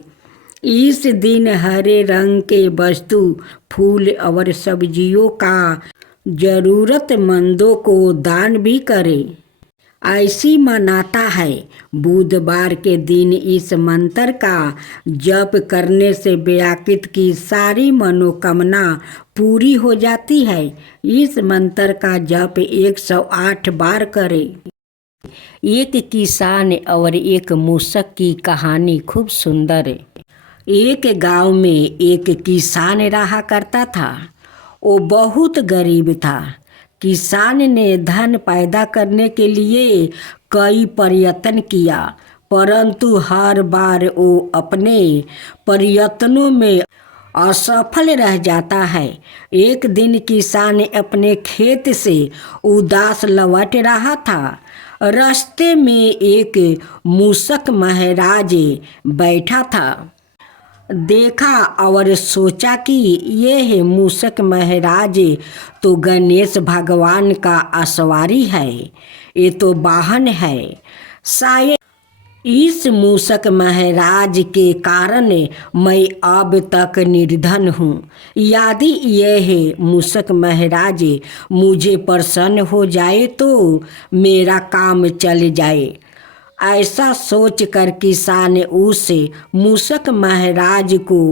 इस दिन हरे रंग के वस्तु, फूल और सब्जियों का जरूरतमंदों को दान भी करें। ऐसी मनाता है बुधवार के दिन इस मंत्र का जप करने से व्याकृत की सारी मनोकामना पूरी हो जाती है। इस मंत्र का जप 108 बार करें। एक किसान और एक मूषक की कहानी खूब सुंदर है। एक गांव में एक किसान रहा करता था। वो बहुत गरीब था। किसान ने धन पैदा करने के लिए कई प्रयत्न किया, परंतु हर बार वो अपने प्रयत्नों में असफल रह जाता है। एक दिन किसान अपने खेत से उदास लौट रहा था। रास्ते में एक मूषक महाराज बैठा था। देखा और सोचा कि यह मूषक महाराज तो गणेश भगवान का असवारी है, ये तो वाहन है, शायद इस मूषक महाराज के कारण मैं अब तक निर्धन हूँ। यदि यह मूषक महाराज मुझे प्रसन्न हो जाए तो मेरा काम चल जाए। ऐसा सोचकर किसान उस मूषक महाराज को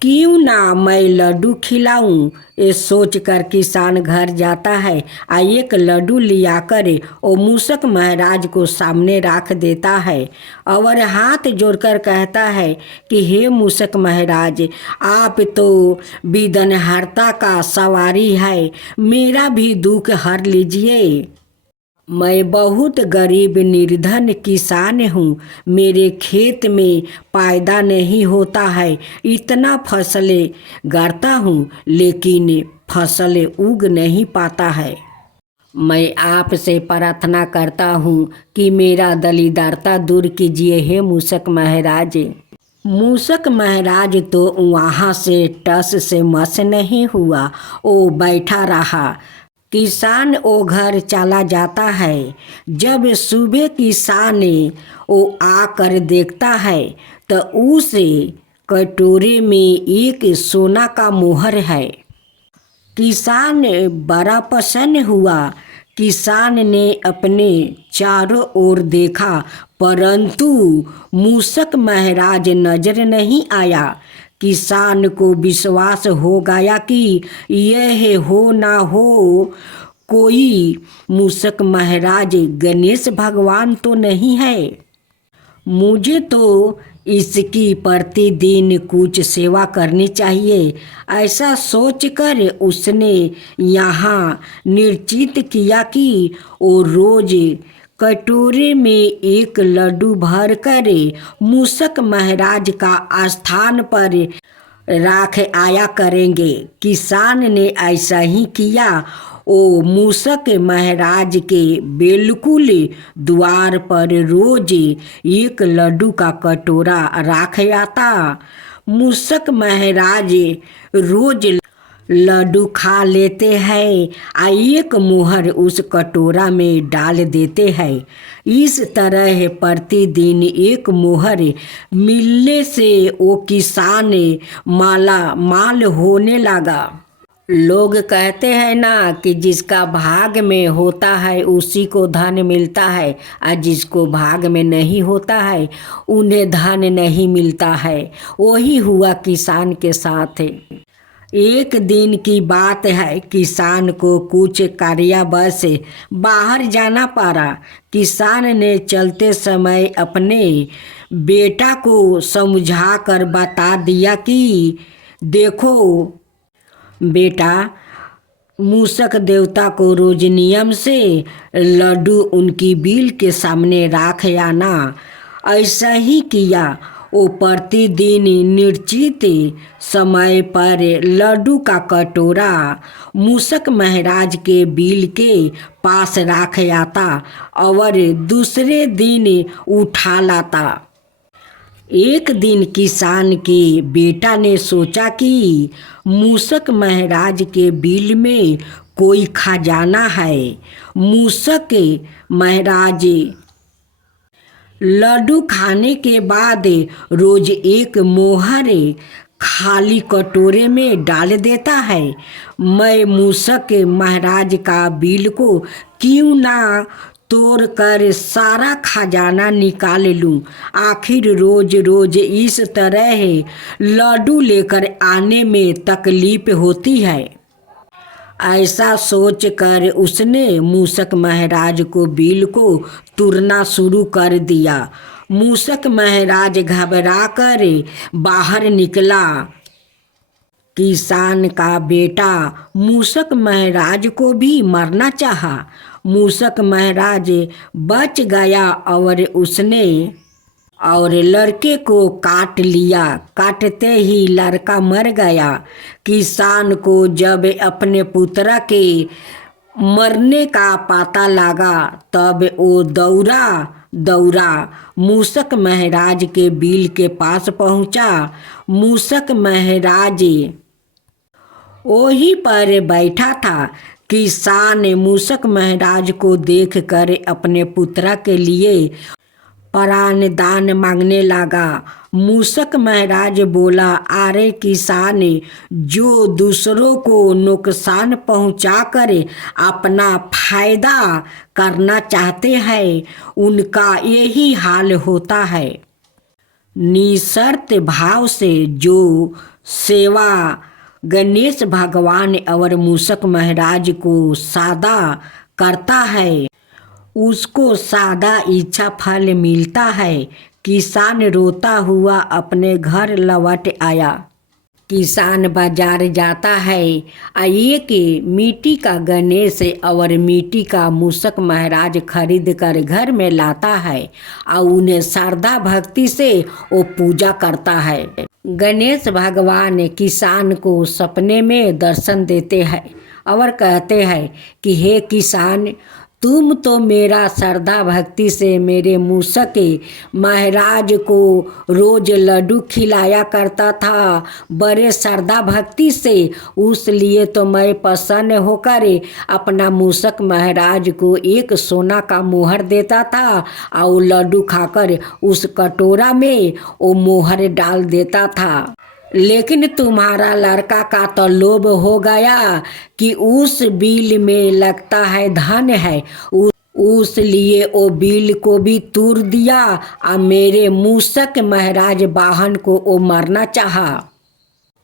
क्यों ना मैं लड्डू खिलाऊं, ये सोचकर किसान घर जाता है और एक लड्डू लिया कर वो मूषक महाराज को सामने रख देता है और हाथ जोड़कर कहता है कि हे मूषक महाराज, आप तो बिदनहरता का सवारी है, मेरा भी दुख हर लीजिए। मैं बहुत गरीब निर्धन किसान हूँ, मेरे खेत में पैदा नहीं होता है, इतना फसलें गाड़ता हूँ लेकिन फसल उग नहीं पाता है। मैं आपसे प्रार्थना करता हूँ कि मेरा दलिद्रता दूर कीजिए हे मूषक महाराज। मूषक महाराज तो वहाँ से टस से मस नहीं हुआ, वो बैठा रहा। किसान वो घर चला जाता है। जब सुबह किसान वो आकर देखता है तो उस कटोरे में एक सोना का मोहर है। किसान बड़ा प्रसन्न हुआ। किसान ने अपने चारों ओर देखा परंतु मूषक महाराज नजर नहीं आया। किसान को विश्वास हो गया कि यह हो ना हो कोई मूषक महाराज गणेश भगवान तो नहीं है, मुझे तो इसकी प्रतिदिन कुछ सेवा करनी चाहिए। ऐसा सोचकर उसने यहाँ निश्चित किया कि वो रोज कटोरे में एक लड्डू भरकर मूषक महाराज का स्थान पर राख आया करेंगे। किसान ने ऐसा ही किया। वो मूषक महाराज के बिल्कुल द्वार पर रोज एक लड्डू का कटोरा राख आता। मूषक महाराज रोज लड्डू खा लेते हैं और एक मोहर उस कटोरा में डाल देते हैं। इस तरह प्रतिदिन एक मोहर मिलने से वो किसान माला माल होने लगा। लोग कहते हैं ना कि जिसका भाग में होता है उसी को धन मिलता है और जिसको भाग में नहीं होता है उन्हें धन नहीं मिलता है। वही हुआ किसान के साथ। एक दिन की बात है, किसान को कुछ कार्यवश बाहर जाना पड़ा। किसान ने चलते समय अपने बेटा को समझा कर बता दिया कि देखो बेटा, मूषक देवता को रोज नियम से लड्डू उनकी बिल के सामने राख आना। ऐसा ही किया। वो प्रतिदिन निश्चित समय पर लड्डू का कटोरा मूषक महाराज के बिल के पास रख आता और दूसरे दिन उठा लाता। एक दिन किसान के बेटा ने सोचा कि मूषक महाराज के बिल में कोई खजाना है। मूषक महाराज लड्डू खाने के बाद रोज एक मोहर खाली कटोरे में डाल देता है। मैं मूषक महाराज का बिल को क्यों ना तोड़ कर सारा खजाना निकाल लूं। आखिर रोज रोज इस तरह लड्डू लेकर आने में तकलीफ होती है। ऐसा सोचकर उसने मूषक महाराज को बिल को तोड़ना शुरू कर दिया। मूषक महाराज घबरा कर बाहर निकला। किसान का बेटा मूषक महाराज को भी मारना चाहा। मूषक महाराज बच गया और लड़के को काट लिया। काटते ही लड़का मर गया। किसान को जब अपने पुत्र के मरने का पता लगा तब वो दौड़ा मूषक महाराज के बिल के पास पहुंचा। मूषक महाराज वहीं पर बैठा था। किसान मूषक महाराज को देखकर अपने पुत्र के लिए प्राण दान मांगने लगा। मूषक महाराज बोला, अरे किसान, जो दूसरों को नुकसान पहुंचा कर अपना फायदा करना चाहते हैं उनका यही हाल होता है। निःशर्त भाव से जो सेवा गणेश भगवान और मूषक महाराज को सादा करता है उसको सादा इच्छा फल मिलता है। किसान रोता हुआ अपने घर लौट आया। किसान बाजार जाता है, एक मिट्टी का गणेश और मिट्टी का मूषक महाराज खरीद कर घर में लाता है और उन्हें श्रद्धा भक्ति से वो पूजा करता है। गणेश भगवान किसान को सपने में दर्शन देते हैं और कहते हैं कि हे किसान, तुम तो मेरा श्रद्धा भक्ति से मेरे मूषक महाराज को रोज लड्डू खिलाया करता था, बड़े श्रद्धा भक्ति से। उस लिए तो मैं प्रसन्न होकर अपना मूषक महाराज को एक सोना का मोहर देता था और लड्डू खाकर उस कटोरा में वो मोहर डाल देता था। लेकिन तुम्हारा लड़का का तो लोभ हो गया कि उस बिल में लगता है धन है, उस लिए वो बिल को भी तोड़ दिया और मेरे मूषक महाराज वाहन को वो मारना चाहा।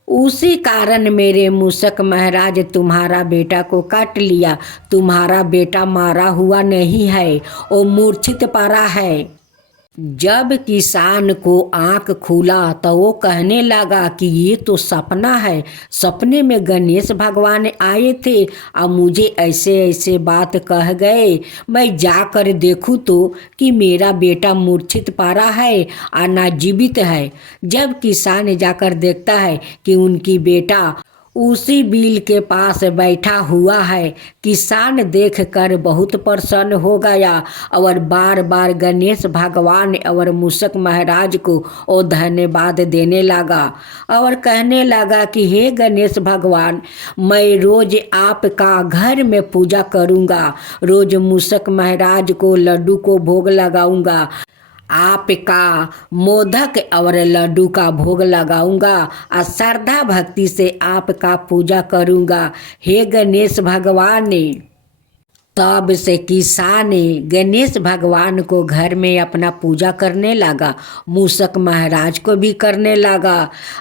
उसी कारण मेरे मूषक महाराज तुम्हारा बेटा को काट लिया। तुम्हारा बेटा मारा हुआ नहीं है, वो मूर्छित पड़ा है। जब किसान को आंख खुला तो वो कहने लगा कि ये तो सपना है। सपने में गणेश भगवान आए थे और मुझे ऐसे ऐसे बात कह गए। मैं जाकर देखूं तो कि मेरा बेटा मूर्छित पड़ा है और ना जीवित है। जब किसान जाकर देखता है कि उनकी बेटा उसी बिल के पास बैठा हुआ है, किसान देखकर बहुत प्रसन्न हो गया और बार बार गणेश भगवान और मूषक महाराज को वो धन्यवाद देने लगा और कहने लगा कि हे गणेश भगवान, मैं रोज आपका घर में पूजा करूँगा, रोज मूषक महाराज को लड्डू को भोग लगाऊंगा, आपका मोदक और लड्डू का भोग लगाऊंगा और श्रद्धा भक्ति से आपका पूजा करूंगा, हे गणेश भगवान। तब से किसान गणेश भगवान को घर में अपना पूजा करने लगा, मूषक महाराज को भी करने लगा।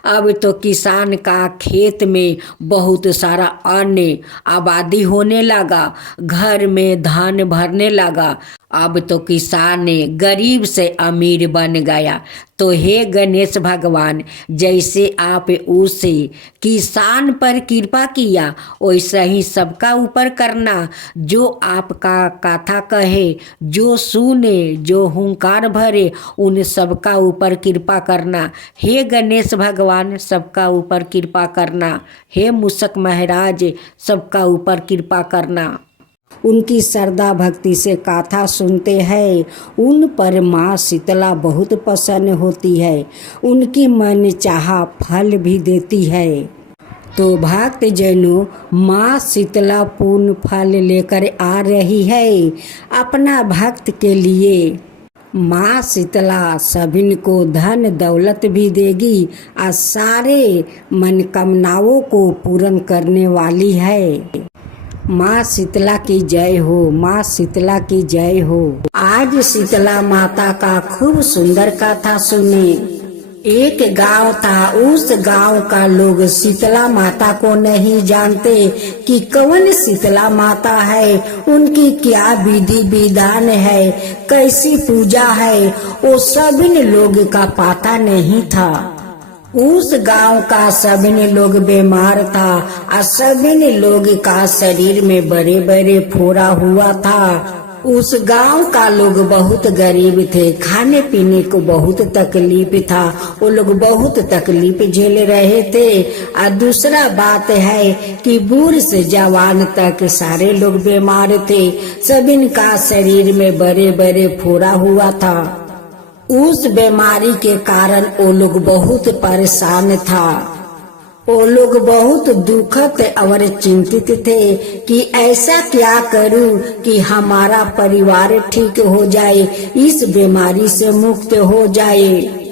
अब तो किसान का खेत में बहुत सारा अन्न आबादी होने लगा, घर में धान भरने लगा। अब तो किसान गरीब से अमीर बन गया। तो हे गणेश भगवान, जैसे आप उस किसान पर कृपा किया वैसा ही सबका ऊपर करना। जो आपका कथा कहे, जो सुने, जो हुंकार भरे, उन सबका ऊपर कृपा करना। हे गणेश भगवान, सबका ऊपर कृपा करना। हे मूषक महाराज, सबका ऊपर कृपा करना। उनकी श्रद्धा भक्ति से गाथा सुनते हैं, उन पर माँ शीतला बहुत प्रसन्न होती है, उनकी मन चाहा फल भी देती है। तो भक्त जनों, माँ शीतला पूर्ण फल लेकर आ रही है अपना भक्त के लिए। माँ शीतला सभी को धन दौलत भी देगी और सारे मनोकामनाओं को पूर्ण करने वाली है। माँ शीतला की जय हो, माँ शीतला की जय हो। आज शीतला माता का खूब सुंदर कथा सुने। एक गांव था, उस गांव का लोग शीतला माता को नहीं जानते कि कौन शीतला माता है, उनकी क्या विधि विधान है, कैसी पूजा है, वो सभी लोग का पता नहीं था। उस गांव का सभी लोग बीमार था और सभी लोग का शरीर में बड़े बड़े फोड़ा हुआ था। उस गांव का लोग बहुत गरीब थे, खाने पीने को बहुत तकलीफ था, वो लोग बहुत तकलीफ झेल रहे थे। और दूसरा बात है कि बूढ़ से जवान तक सारे लोग बीमार थे, सभी का शरीर में बड़े बड़े फोड़ा हुआ था। उस बीमारी के कारण वो लोग बहुत परेशान था। वो लोग बहुत दुखद और चिंतित थे कि ऐसा क्या करूं कि हमारा परिवार ठीक हो जाए, इस बीमारी से मुक्त हो जाए।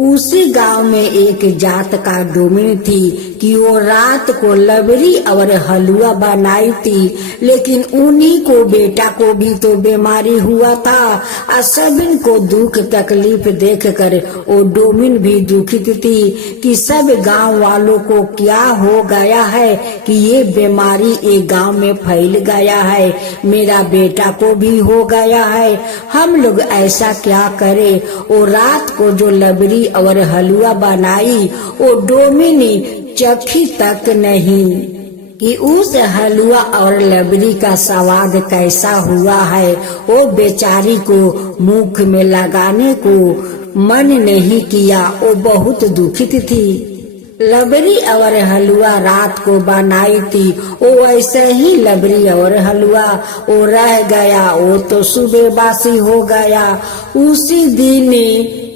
उसी गांव में एक जात का डोमिन थी कि वो रात को लबड़ी और हलवा बनाई थी, लेकिन उन्हीं को बेटा को भी तो बीमारी हुआ था। और सभी को दुख तकलीफ देखकर वो डोमिन भी दुखित थी कि सब गांव वालों को क्या हो गया है कि ये बीमारी एक गांव में फैल गया है, मेरा बेटा को भी हो गया है, हम लोग ऐसा क्या करें। वो रात को जो लबड़ी और हलवा बनाई वो डोमिनी चखी तक नहीं कि उस हलवा और लबड़ी का स्वाद कैसा हुआ है। वो बेचारी को मुख में लगाने को मन नहीं किया, वो बहुत दुखित थी। लबड़ी और हलवा रात को बनाई थी, वो ऐसे ही लबड़ी और हलवा वो रह गया, वो तो सुबह बासी हो गया। उसी दिन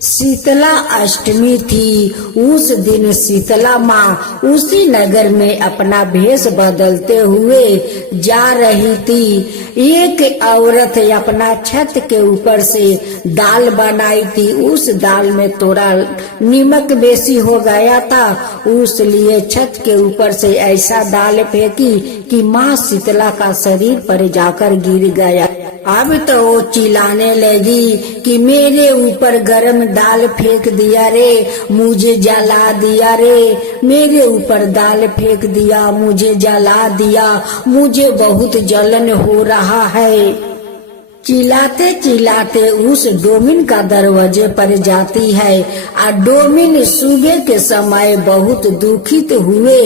शीतला अष्टमी थी। उस दिन शीतला माँ उसी नगर में अपना भेष बदलते हुए जा रही थी। एक औरत अपना छत के ऊपर से दाल बनाई थी, उस दाल में थोड़ा नमक बेसी हो गया था, उसलिए छत के ऊपर से ऐसा दाल फेंकी कि माँ शीतला का शरीर पर जाकर गिर गया। अब तो वो चिल्लाने लगी कि मेरे ऊपर गरम दाल फेंक दिया रे, मुझे जला दिया रे, मेरे ऊपर दाल फेंक दिया, मुझे जला दिया, मुझे बहुत जलन हो रहा है। चिल्लाते चिल्लाते उस डोमिन का दरवाजे पर जाती है और डोमिन सुबह के समय बहुत दुखित हुए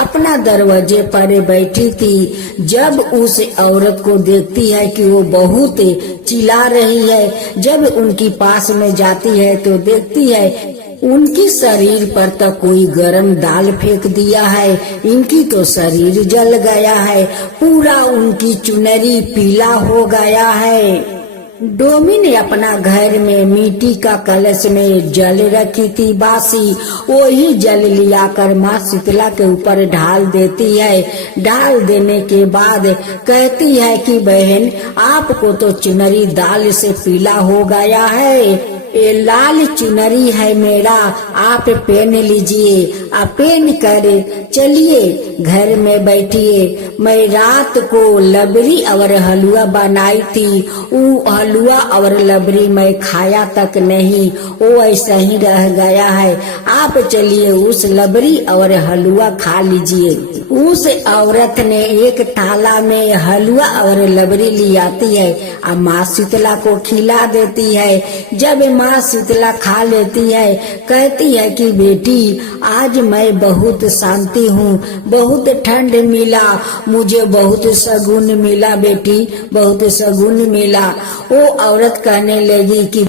अपना दरवाजे पर बैठी थी। जब उस औरत को देखती है कि वो बहुत चिल्ला रही है, जब उनकी पास में जाती है तो देखती है उनकी शरीर पर तो कोई गरम दाल फेंक दिया है, इनकी तो शरीर जल गया है, पूरा उनकी चुनरी पीला हो गया है। डोमिन अपना घर में मिट्टी का कलश में जल रखी थी बासी, वही जल लिया कर माँ शीतला के ऊपर ढाल देती है। ढाल देने के बाद कहती है कि बहन आपको तो चुनरी दाल से पीला हो गया है, ये लाल चुनरी है मेरा, आप पहन लीजिए। आप पहन कर चलिए घर में बैठिए। मैं रात को लबड़ी और हलवा बनाई थी, वो हलवा और लबड़ी मैं खाया तक नहीं, वो ऐसा ही रह गया है। आप चलिए उस लबड़ी और हलवा खा लीजिए। उस औरत ने एक थाला में हलवा और लबड़ी ले आती है और माँ शीतला को खिला देती है। जब माँ शीतला खा लेती है, कहती है कि बेटी आज मैं बहुत शांति हूँ, बहुत ठंड मिला, मुझे बहुत सगुन मिला बेटी, बहुत सगुन मिला। वो औरत कहने लगी कि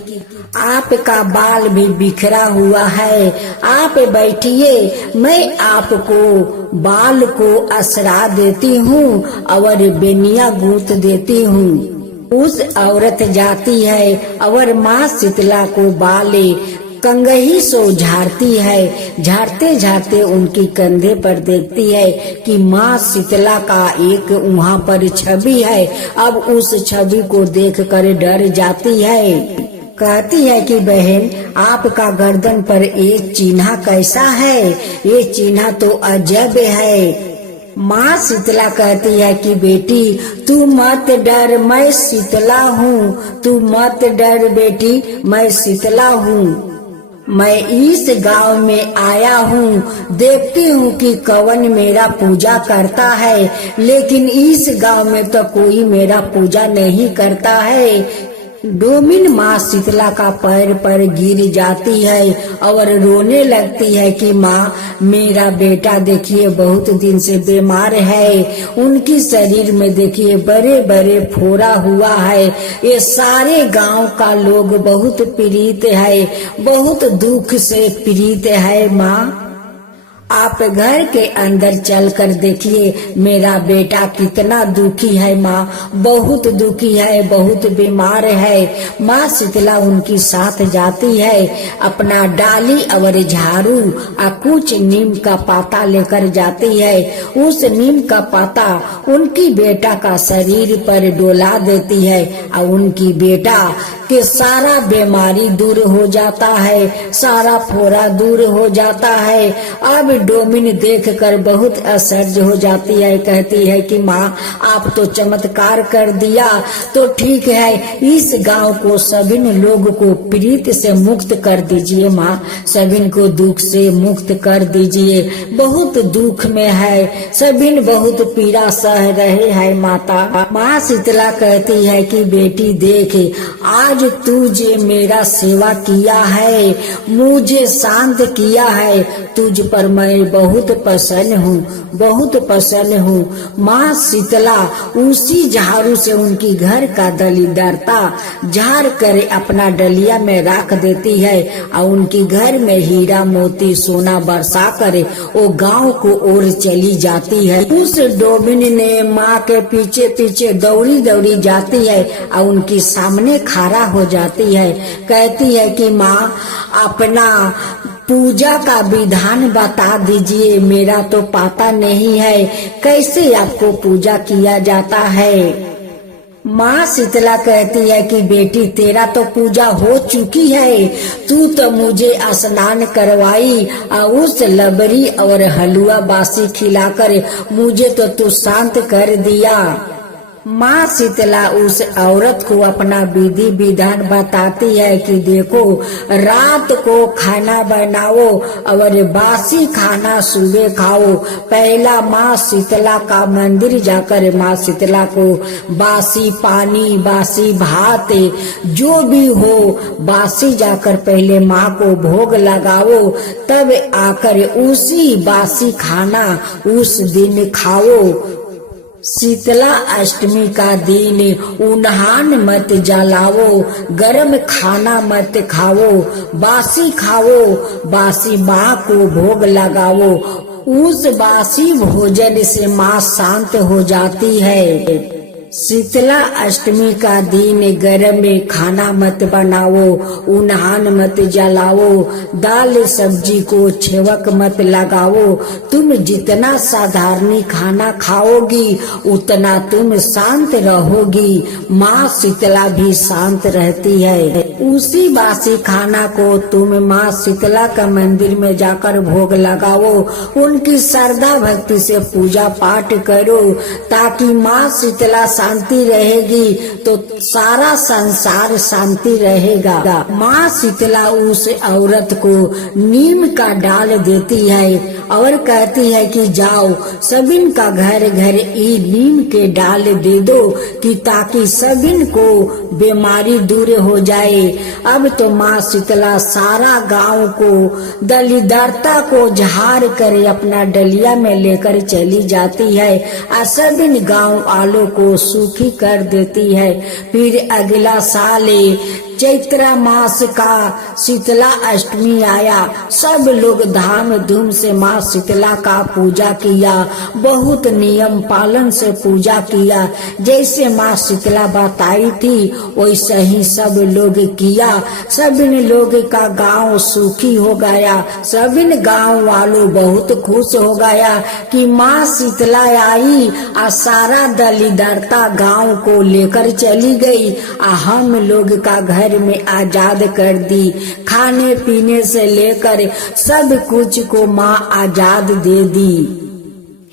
आपका बाल भी बिखरा हुआ है, आप बैठिए, मैं आपको बाल को असरा देती हूँ और बेनिया गूंथ देती हूँ। उस औरत जाती है और माँ शीतला को बाले कंगही सो झाड़ती है। झाड़ते झाड़ते उनकी कंधे पर देखती है कि माँ शीतला का एक वहाँ पर छवि है। अब उस छवि को देखकर डर जाती है। कहती है कि बहन आपका गर्दन पर एक चिन्ह कैसा है, ये चिन्ह तो अजब है। माँ शीतला कहती है कि बेटी तू मत डर, मैं शीतला हूँ, तू मत डर बेटी, मैं शीतला हूँ। मैं इस गांव में आया हूँ, देखती हूँ कि कौन मेरा पूजा करता है, लेकिन इस गांव में तो कोई मेरा पूजा नहीं करता है। डोमिन माँ शीतला का पैर पर गिर जाती है और रोने लगती है कि माँ मेरा बेटा देखिए बहुत दिन से बीमार है, उनकी शरीर में देखिए बड़े बड़े फोड़ा हुआ है, ये सारे गांव का लोग बहुत पीड़ित है, बहुत दुख से पीड़ित है माँ। आप घर के अंदर चल कर देखिए मेरा बेटा कितना दुखी है माँ, बहुत दुखी है, बहुत बीमार है। माँ शीतला उनकी साथ जाती है, अपना डाली और झाड़ू और कुछ नीम का पाता लेकर जाती है। उस नीम का पाता उनकी बेटा का शरीर पर डोला देती है और उनकी बेटा के सारा बीमारी दूर हो जाता है, सारा फोड़ा दूर हो जाता है। अब डोमिन देखकर बहुत आश्चर्य हो जाती है, कहती है कि माँ आप तो चमत्कार कर दिया, तो ठीक है इस गांव को सभी लोग को पीड़ित से मुक्त कर दीजिए माँ, सभी को दुख से मुक्त कर दीजिए, बहुत दुख में है, सभी बहुत पीड़ा सह रहे हैं माता। माँ शीतला कहती है कि बेटी देख, आज तुझे मेरा सेवा किया है, मुझे शांत किया है, तुझ पर मैं बहुत प्रसन्न हूँ, बहुत प्रसन्न हूँ। माँ शीतला उसी झाड़ू से उनकी घर का दलिदरता झाड़ कर अपना डलिया में रख देती है और उनकी घर में हीरा मोती सोना बरसा कर वो गांव को ओर चली जाती है। उस डोमिन ने माँ के पीछे पीछे दौड़ी दौड़ी जाती है और उनकी सामने खड़ा हो जाती है, कहती है कि माँ अपना पूजा का विधान बता दीजिए, मेरा तो पता नहीं है कैसे आपको पूजा किया जाता है। माँ शीतला कहती है कि बेटी तेरा तो पूजा हो चुकी है, तू तो मुझे स्नान करवाई और उस लबरी और हलवा बासी खिलाकर मुझे तो तू शांत कर दिया। माँ शीतला उस औरत को अपना विधि विधान बताती है कि देखो रात को खाना बनाओ और बासी खाना सुबह खाओ। पहला माँ शीतला का मंदिर जाकर माँ शीतला को बासी पानी, बासी भात जो भी हो बासी जाकर पहले माँ को भोग लगाओ, तब आकर उसी बासी खाना उस दिन खाओ। शीतला अष्टमी का दिन उन्हान मत जलाओ, गरम खाना मत खाओ, बासी खाओ, बासी माँ को भोग लगाओ। उस बासी भोजन से माँ शांत हो जाती है। शीतला अष्टमी का दिन गरम में खाना मत बनाओ, उन्हान मत जलाओ, दाल सब्जी को छेवक मत लगाओ। तुम जितना साधारण खाना खाओगी उतना तुम शांत रहोगी। माँ शीतला भी शांत रहती है। उसी बासी खाना को तुम माँ शीतला का मंदिर में जाकर भोग लगाओ, उनकी श्रद्धा भक्ति से पूजा पाठ करो, ताकि माँ शीतला शांति रहेगी तो सारा संसार शांति रहेगा। माँ शीतला उस औरत को नीम का डाल देती है और कहती है कि जाओ सबिन का घर घर ये नीम के डाल दे दो कि ताकि सबिन को बीमारी दूर हो जाए। अब तो माँ शीतला सारा गांव को दलिदरता को झाड़ कर अपना डलिया में लेकर चली जाती है और सबिन गांव वालों को सुखी कर देती है। फिर अगला साल चैत्र मास का शीतला अष्टमी आया। सब लोग धाम धूम से माँ शीतला का पूजा किया, बहुत नियम पालन से पूजा किया। जैसे माँ शीतला बताई थी वैसे ही सब लोग किया। सभी लोग का गांव सुखी हो गया। सभी गांव वालों बहुत खुश हो गया कि माँ शीतला आई और सारा दलिदरता गांव को लेकर चली गई और हम लोग का घर में आजाद कर दी। खाने पीने से लेकर सब कुछ को माँ आजाद दे दी।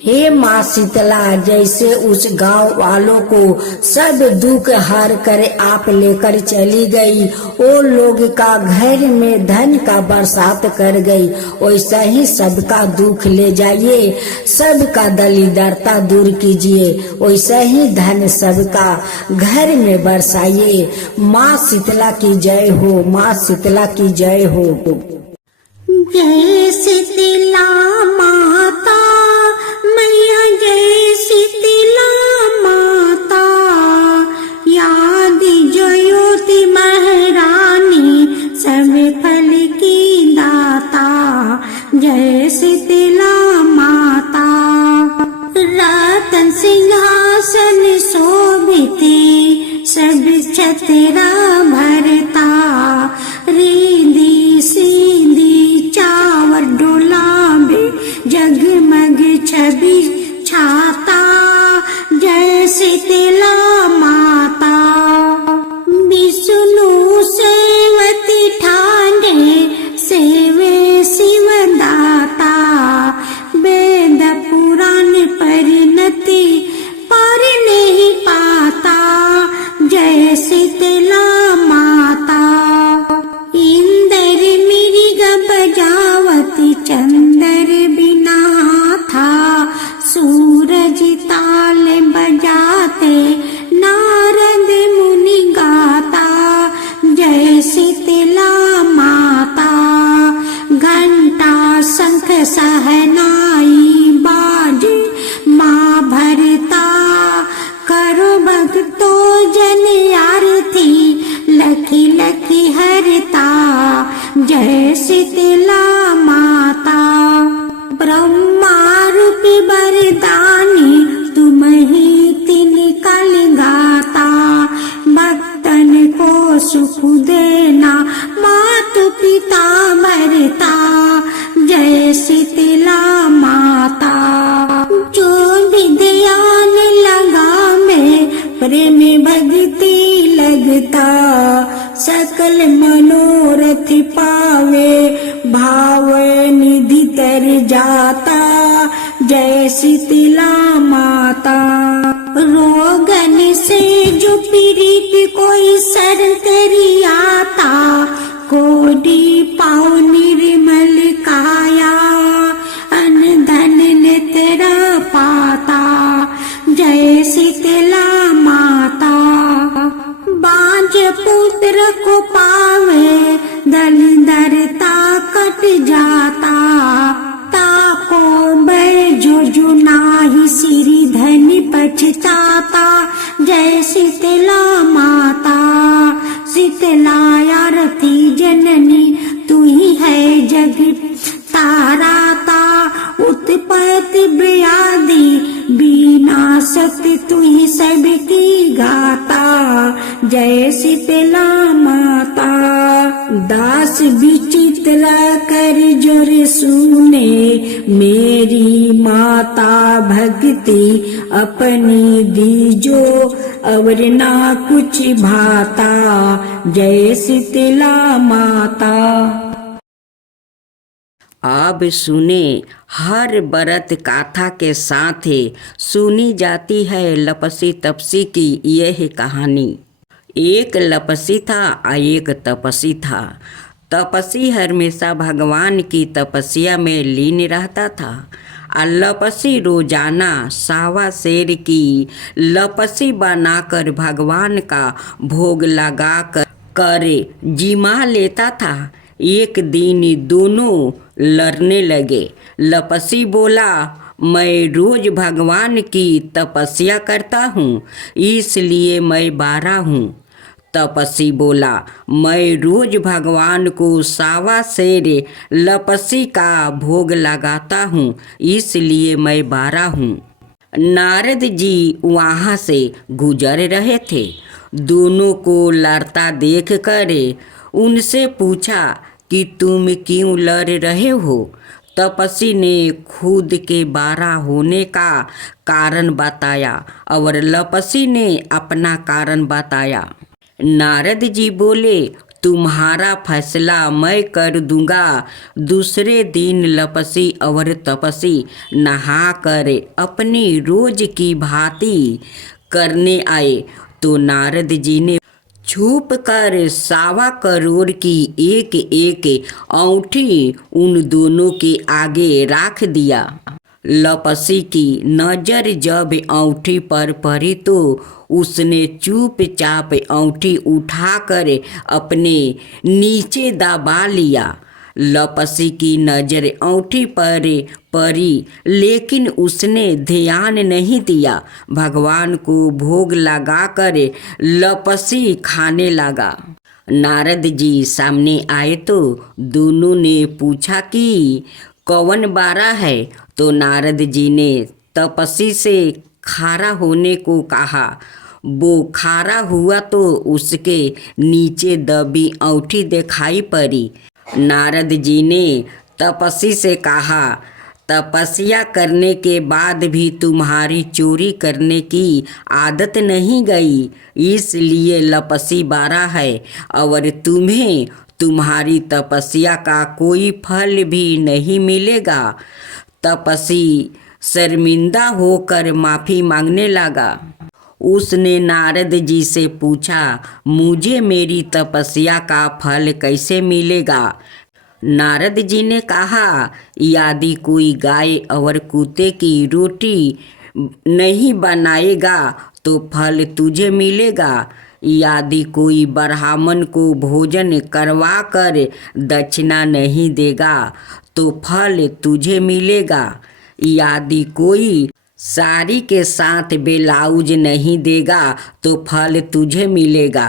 हे माँ शीतला, जैसे उस गांव वालों को सब दुख हर कर आप लेकर चली गई, वो लोग का घर में धन का बरसात कर गई, वैसा ही सबका दुख ले जाइए, सबका दलिदरता दूर कीजिए, वैसा ही धन सबका घर में बरसाइए। माँ शीतला की जय हो, माँ शीतला की जय हो। जय शीतला माता मैया, जय शीतला माता, याद ज्योति महारानी सब फल की दाता। जय शीतला छतरा भरता, रिंधी सीधी चावर डोलावे, जगमग छवि छाता, जय शीतला माता। विष्णु सेवती ठाणे, सेवे शिवदाता, वेद पुराण परिणति पर नहीं पाता, जय शीतला माता। इंद्र मृग बजावती, चंद्र बिना था, सूरज ताल बजाते, नारद मुनि गाता, जय शीतला माता। घंटा शंख सहनाई बाजे, माँ भरता, करो भक्तों जन आरती, लखी लखी हरता, जय शीतला माता। ब्रह्मा रूपी वरदानी, तुम ही तीन कल गाता, भक्तन को सुख देना, मातु पिता मरता, जय शीतला माता। जो विद्यान लगा में, प्रेम भक्ति लगता, सकल मनोरथ पावे, भाव निधि तर जाता, जय शीतला माता। रोगन से जो पीड़ित कोई सर करी आता, कोटि पाँव निर्मल काया, अन्न धन नेत्र पाता, जय शीतला माता। बांझ पुत्र को पावे, दरिद्रता कट जाता, ताको बैजो नाही, सिरि धन पछताता, जय शीतला माता। शीतला आरती जननी, तू ही है जग ताराता, उत्पत्ति व्याधि विनाशक, तू ही सबकी गाता, जय शीतला माता। दास विचित्र कर जोर सुने, मेरी माता भक्ति अपनी दीजो, अवर ना कुछ भाता, जय शीतला माता। अब सुने हर व्रत गाथा के साथ सुनी जाती है लपसी तपसी की यह कहानी। एक लपसी था और एक तपसी था। तपसी हमेशा भगवान की तपस्या में लीन रहता था और लपसी रोजाना सावा शेर की लपसी बनाकर भगवान का भोग लगा कर जिमा लेता था। एक दिन दोनों लड़ने लगे। लपसी बोला, मैं रोज भगवान की तपस्या करता हूँ, इसलिए मैं बारा हूँ। तपसी बोला, मैं रोज भगवान को सावा शेर लपसी का भोग लगाता हूँ, इसलिए मैं बारा हूँ। नारद जी वहाँ से गुजर रहे थे। दोनों को लड़ता देख कर उनसे पूछा कि तुम क्यों लड़ रहे हो। तपसी ने खुद के बारा होने का कारण बताया और लपसी ने अपना कारण बताया। नारद जी बोले, तुम्हारा फैसला मैं कर दूंगा। दूसरे दिन लपसी और तपसी नहा कर अपनी रोज की भांति करने आए तो नारद जी ने छुप कर 1.25 करोड़ की एक एक औंठी उन दोनों के आगे रख दिया। लपसी की नजर जब औंठी पर पड़ी तो उसने चुपचाप औंठी उठाकर अपने नीचे दबा लिया। लपसी की नजर औंठी पर पड़ी लेकिन उसने ध्यान नहीं दिया। भगवान को भोग लगाकर लपसी खाने लगा। नारद जी सामने आए तो दोनों ने पूछा कि कौन बारा है। तो नारद जी ने तपसी से खारा होने को कहा। वो खारा हुआ तो उसके नीचे दबी अंगूठी दिखाई पड़ी। नारद जी ने तपस्वी से कहा, तपस्या करने के बाद भी तुम्हारी चोरी करने की आदत नहीं गई, इसलिए लपसी बारा है और तुम्हें तुम्हारी तपस्या का कोई फल भी नहीं मिलेगा। तपस्वी शर्मिंदा होकर माफ़ी मांगने लगा। उसने नारद जी से पूछा, मुझे मेरी तपस्या का फल कैसे मिलेगा? नारद जी ने कहा, यदि कोई गाय और कुत्ते की रोटी नहीं बनाएगा तो फल तुझे मिलेगा। यदि कोई ब्राह्मण को भोजन करवा कर दक्षिणा नहीं देगा तो फल तुझे मिलेगा। यदि कोई साड़ी के साथ ब्लाउज नहीं देगा तो फल तुझे मिलेगा।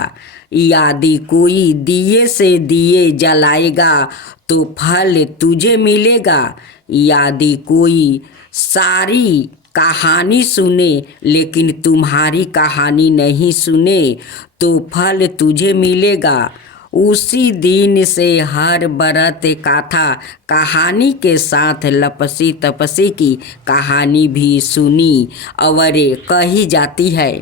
यदि कोई दिए से दिए जलाएगा तो फल तुझे मिलेगा। यदि कोई सारी कहानी सुने लेकिन तुम्हारी कहानी नहीं सुने तो फल तुझे मिलेगा। उसी दिन से हर व्रत कथा कहानी के साथ लपसी तपसी की कहानी भी सुनी और कही जाती है।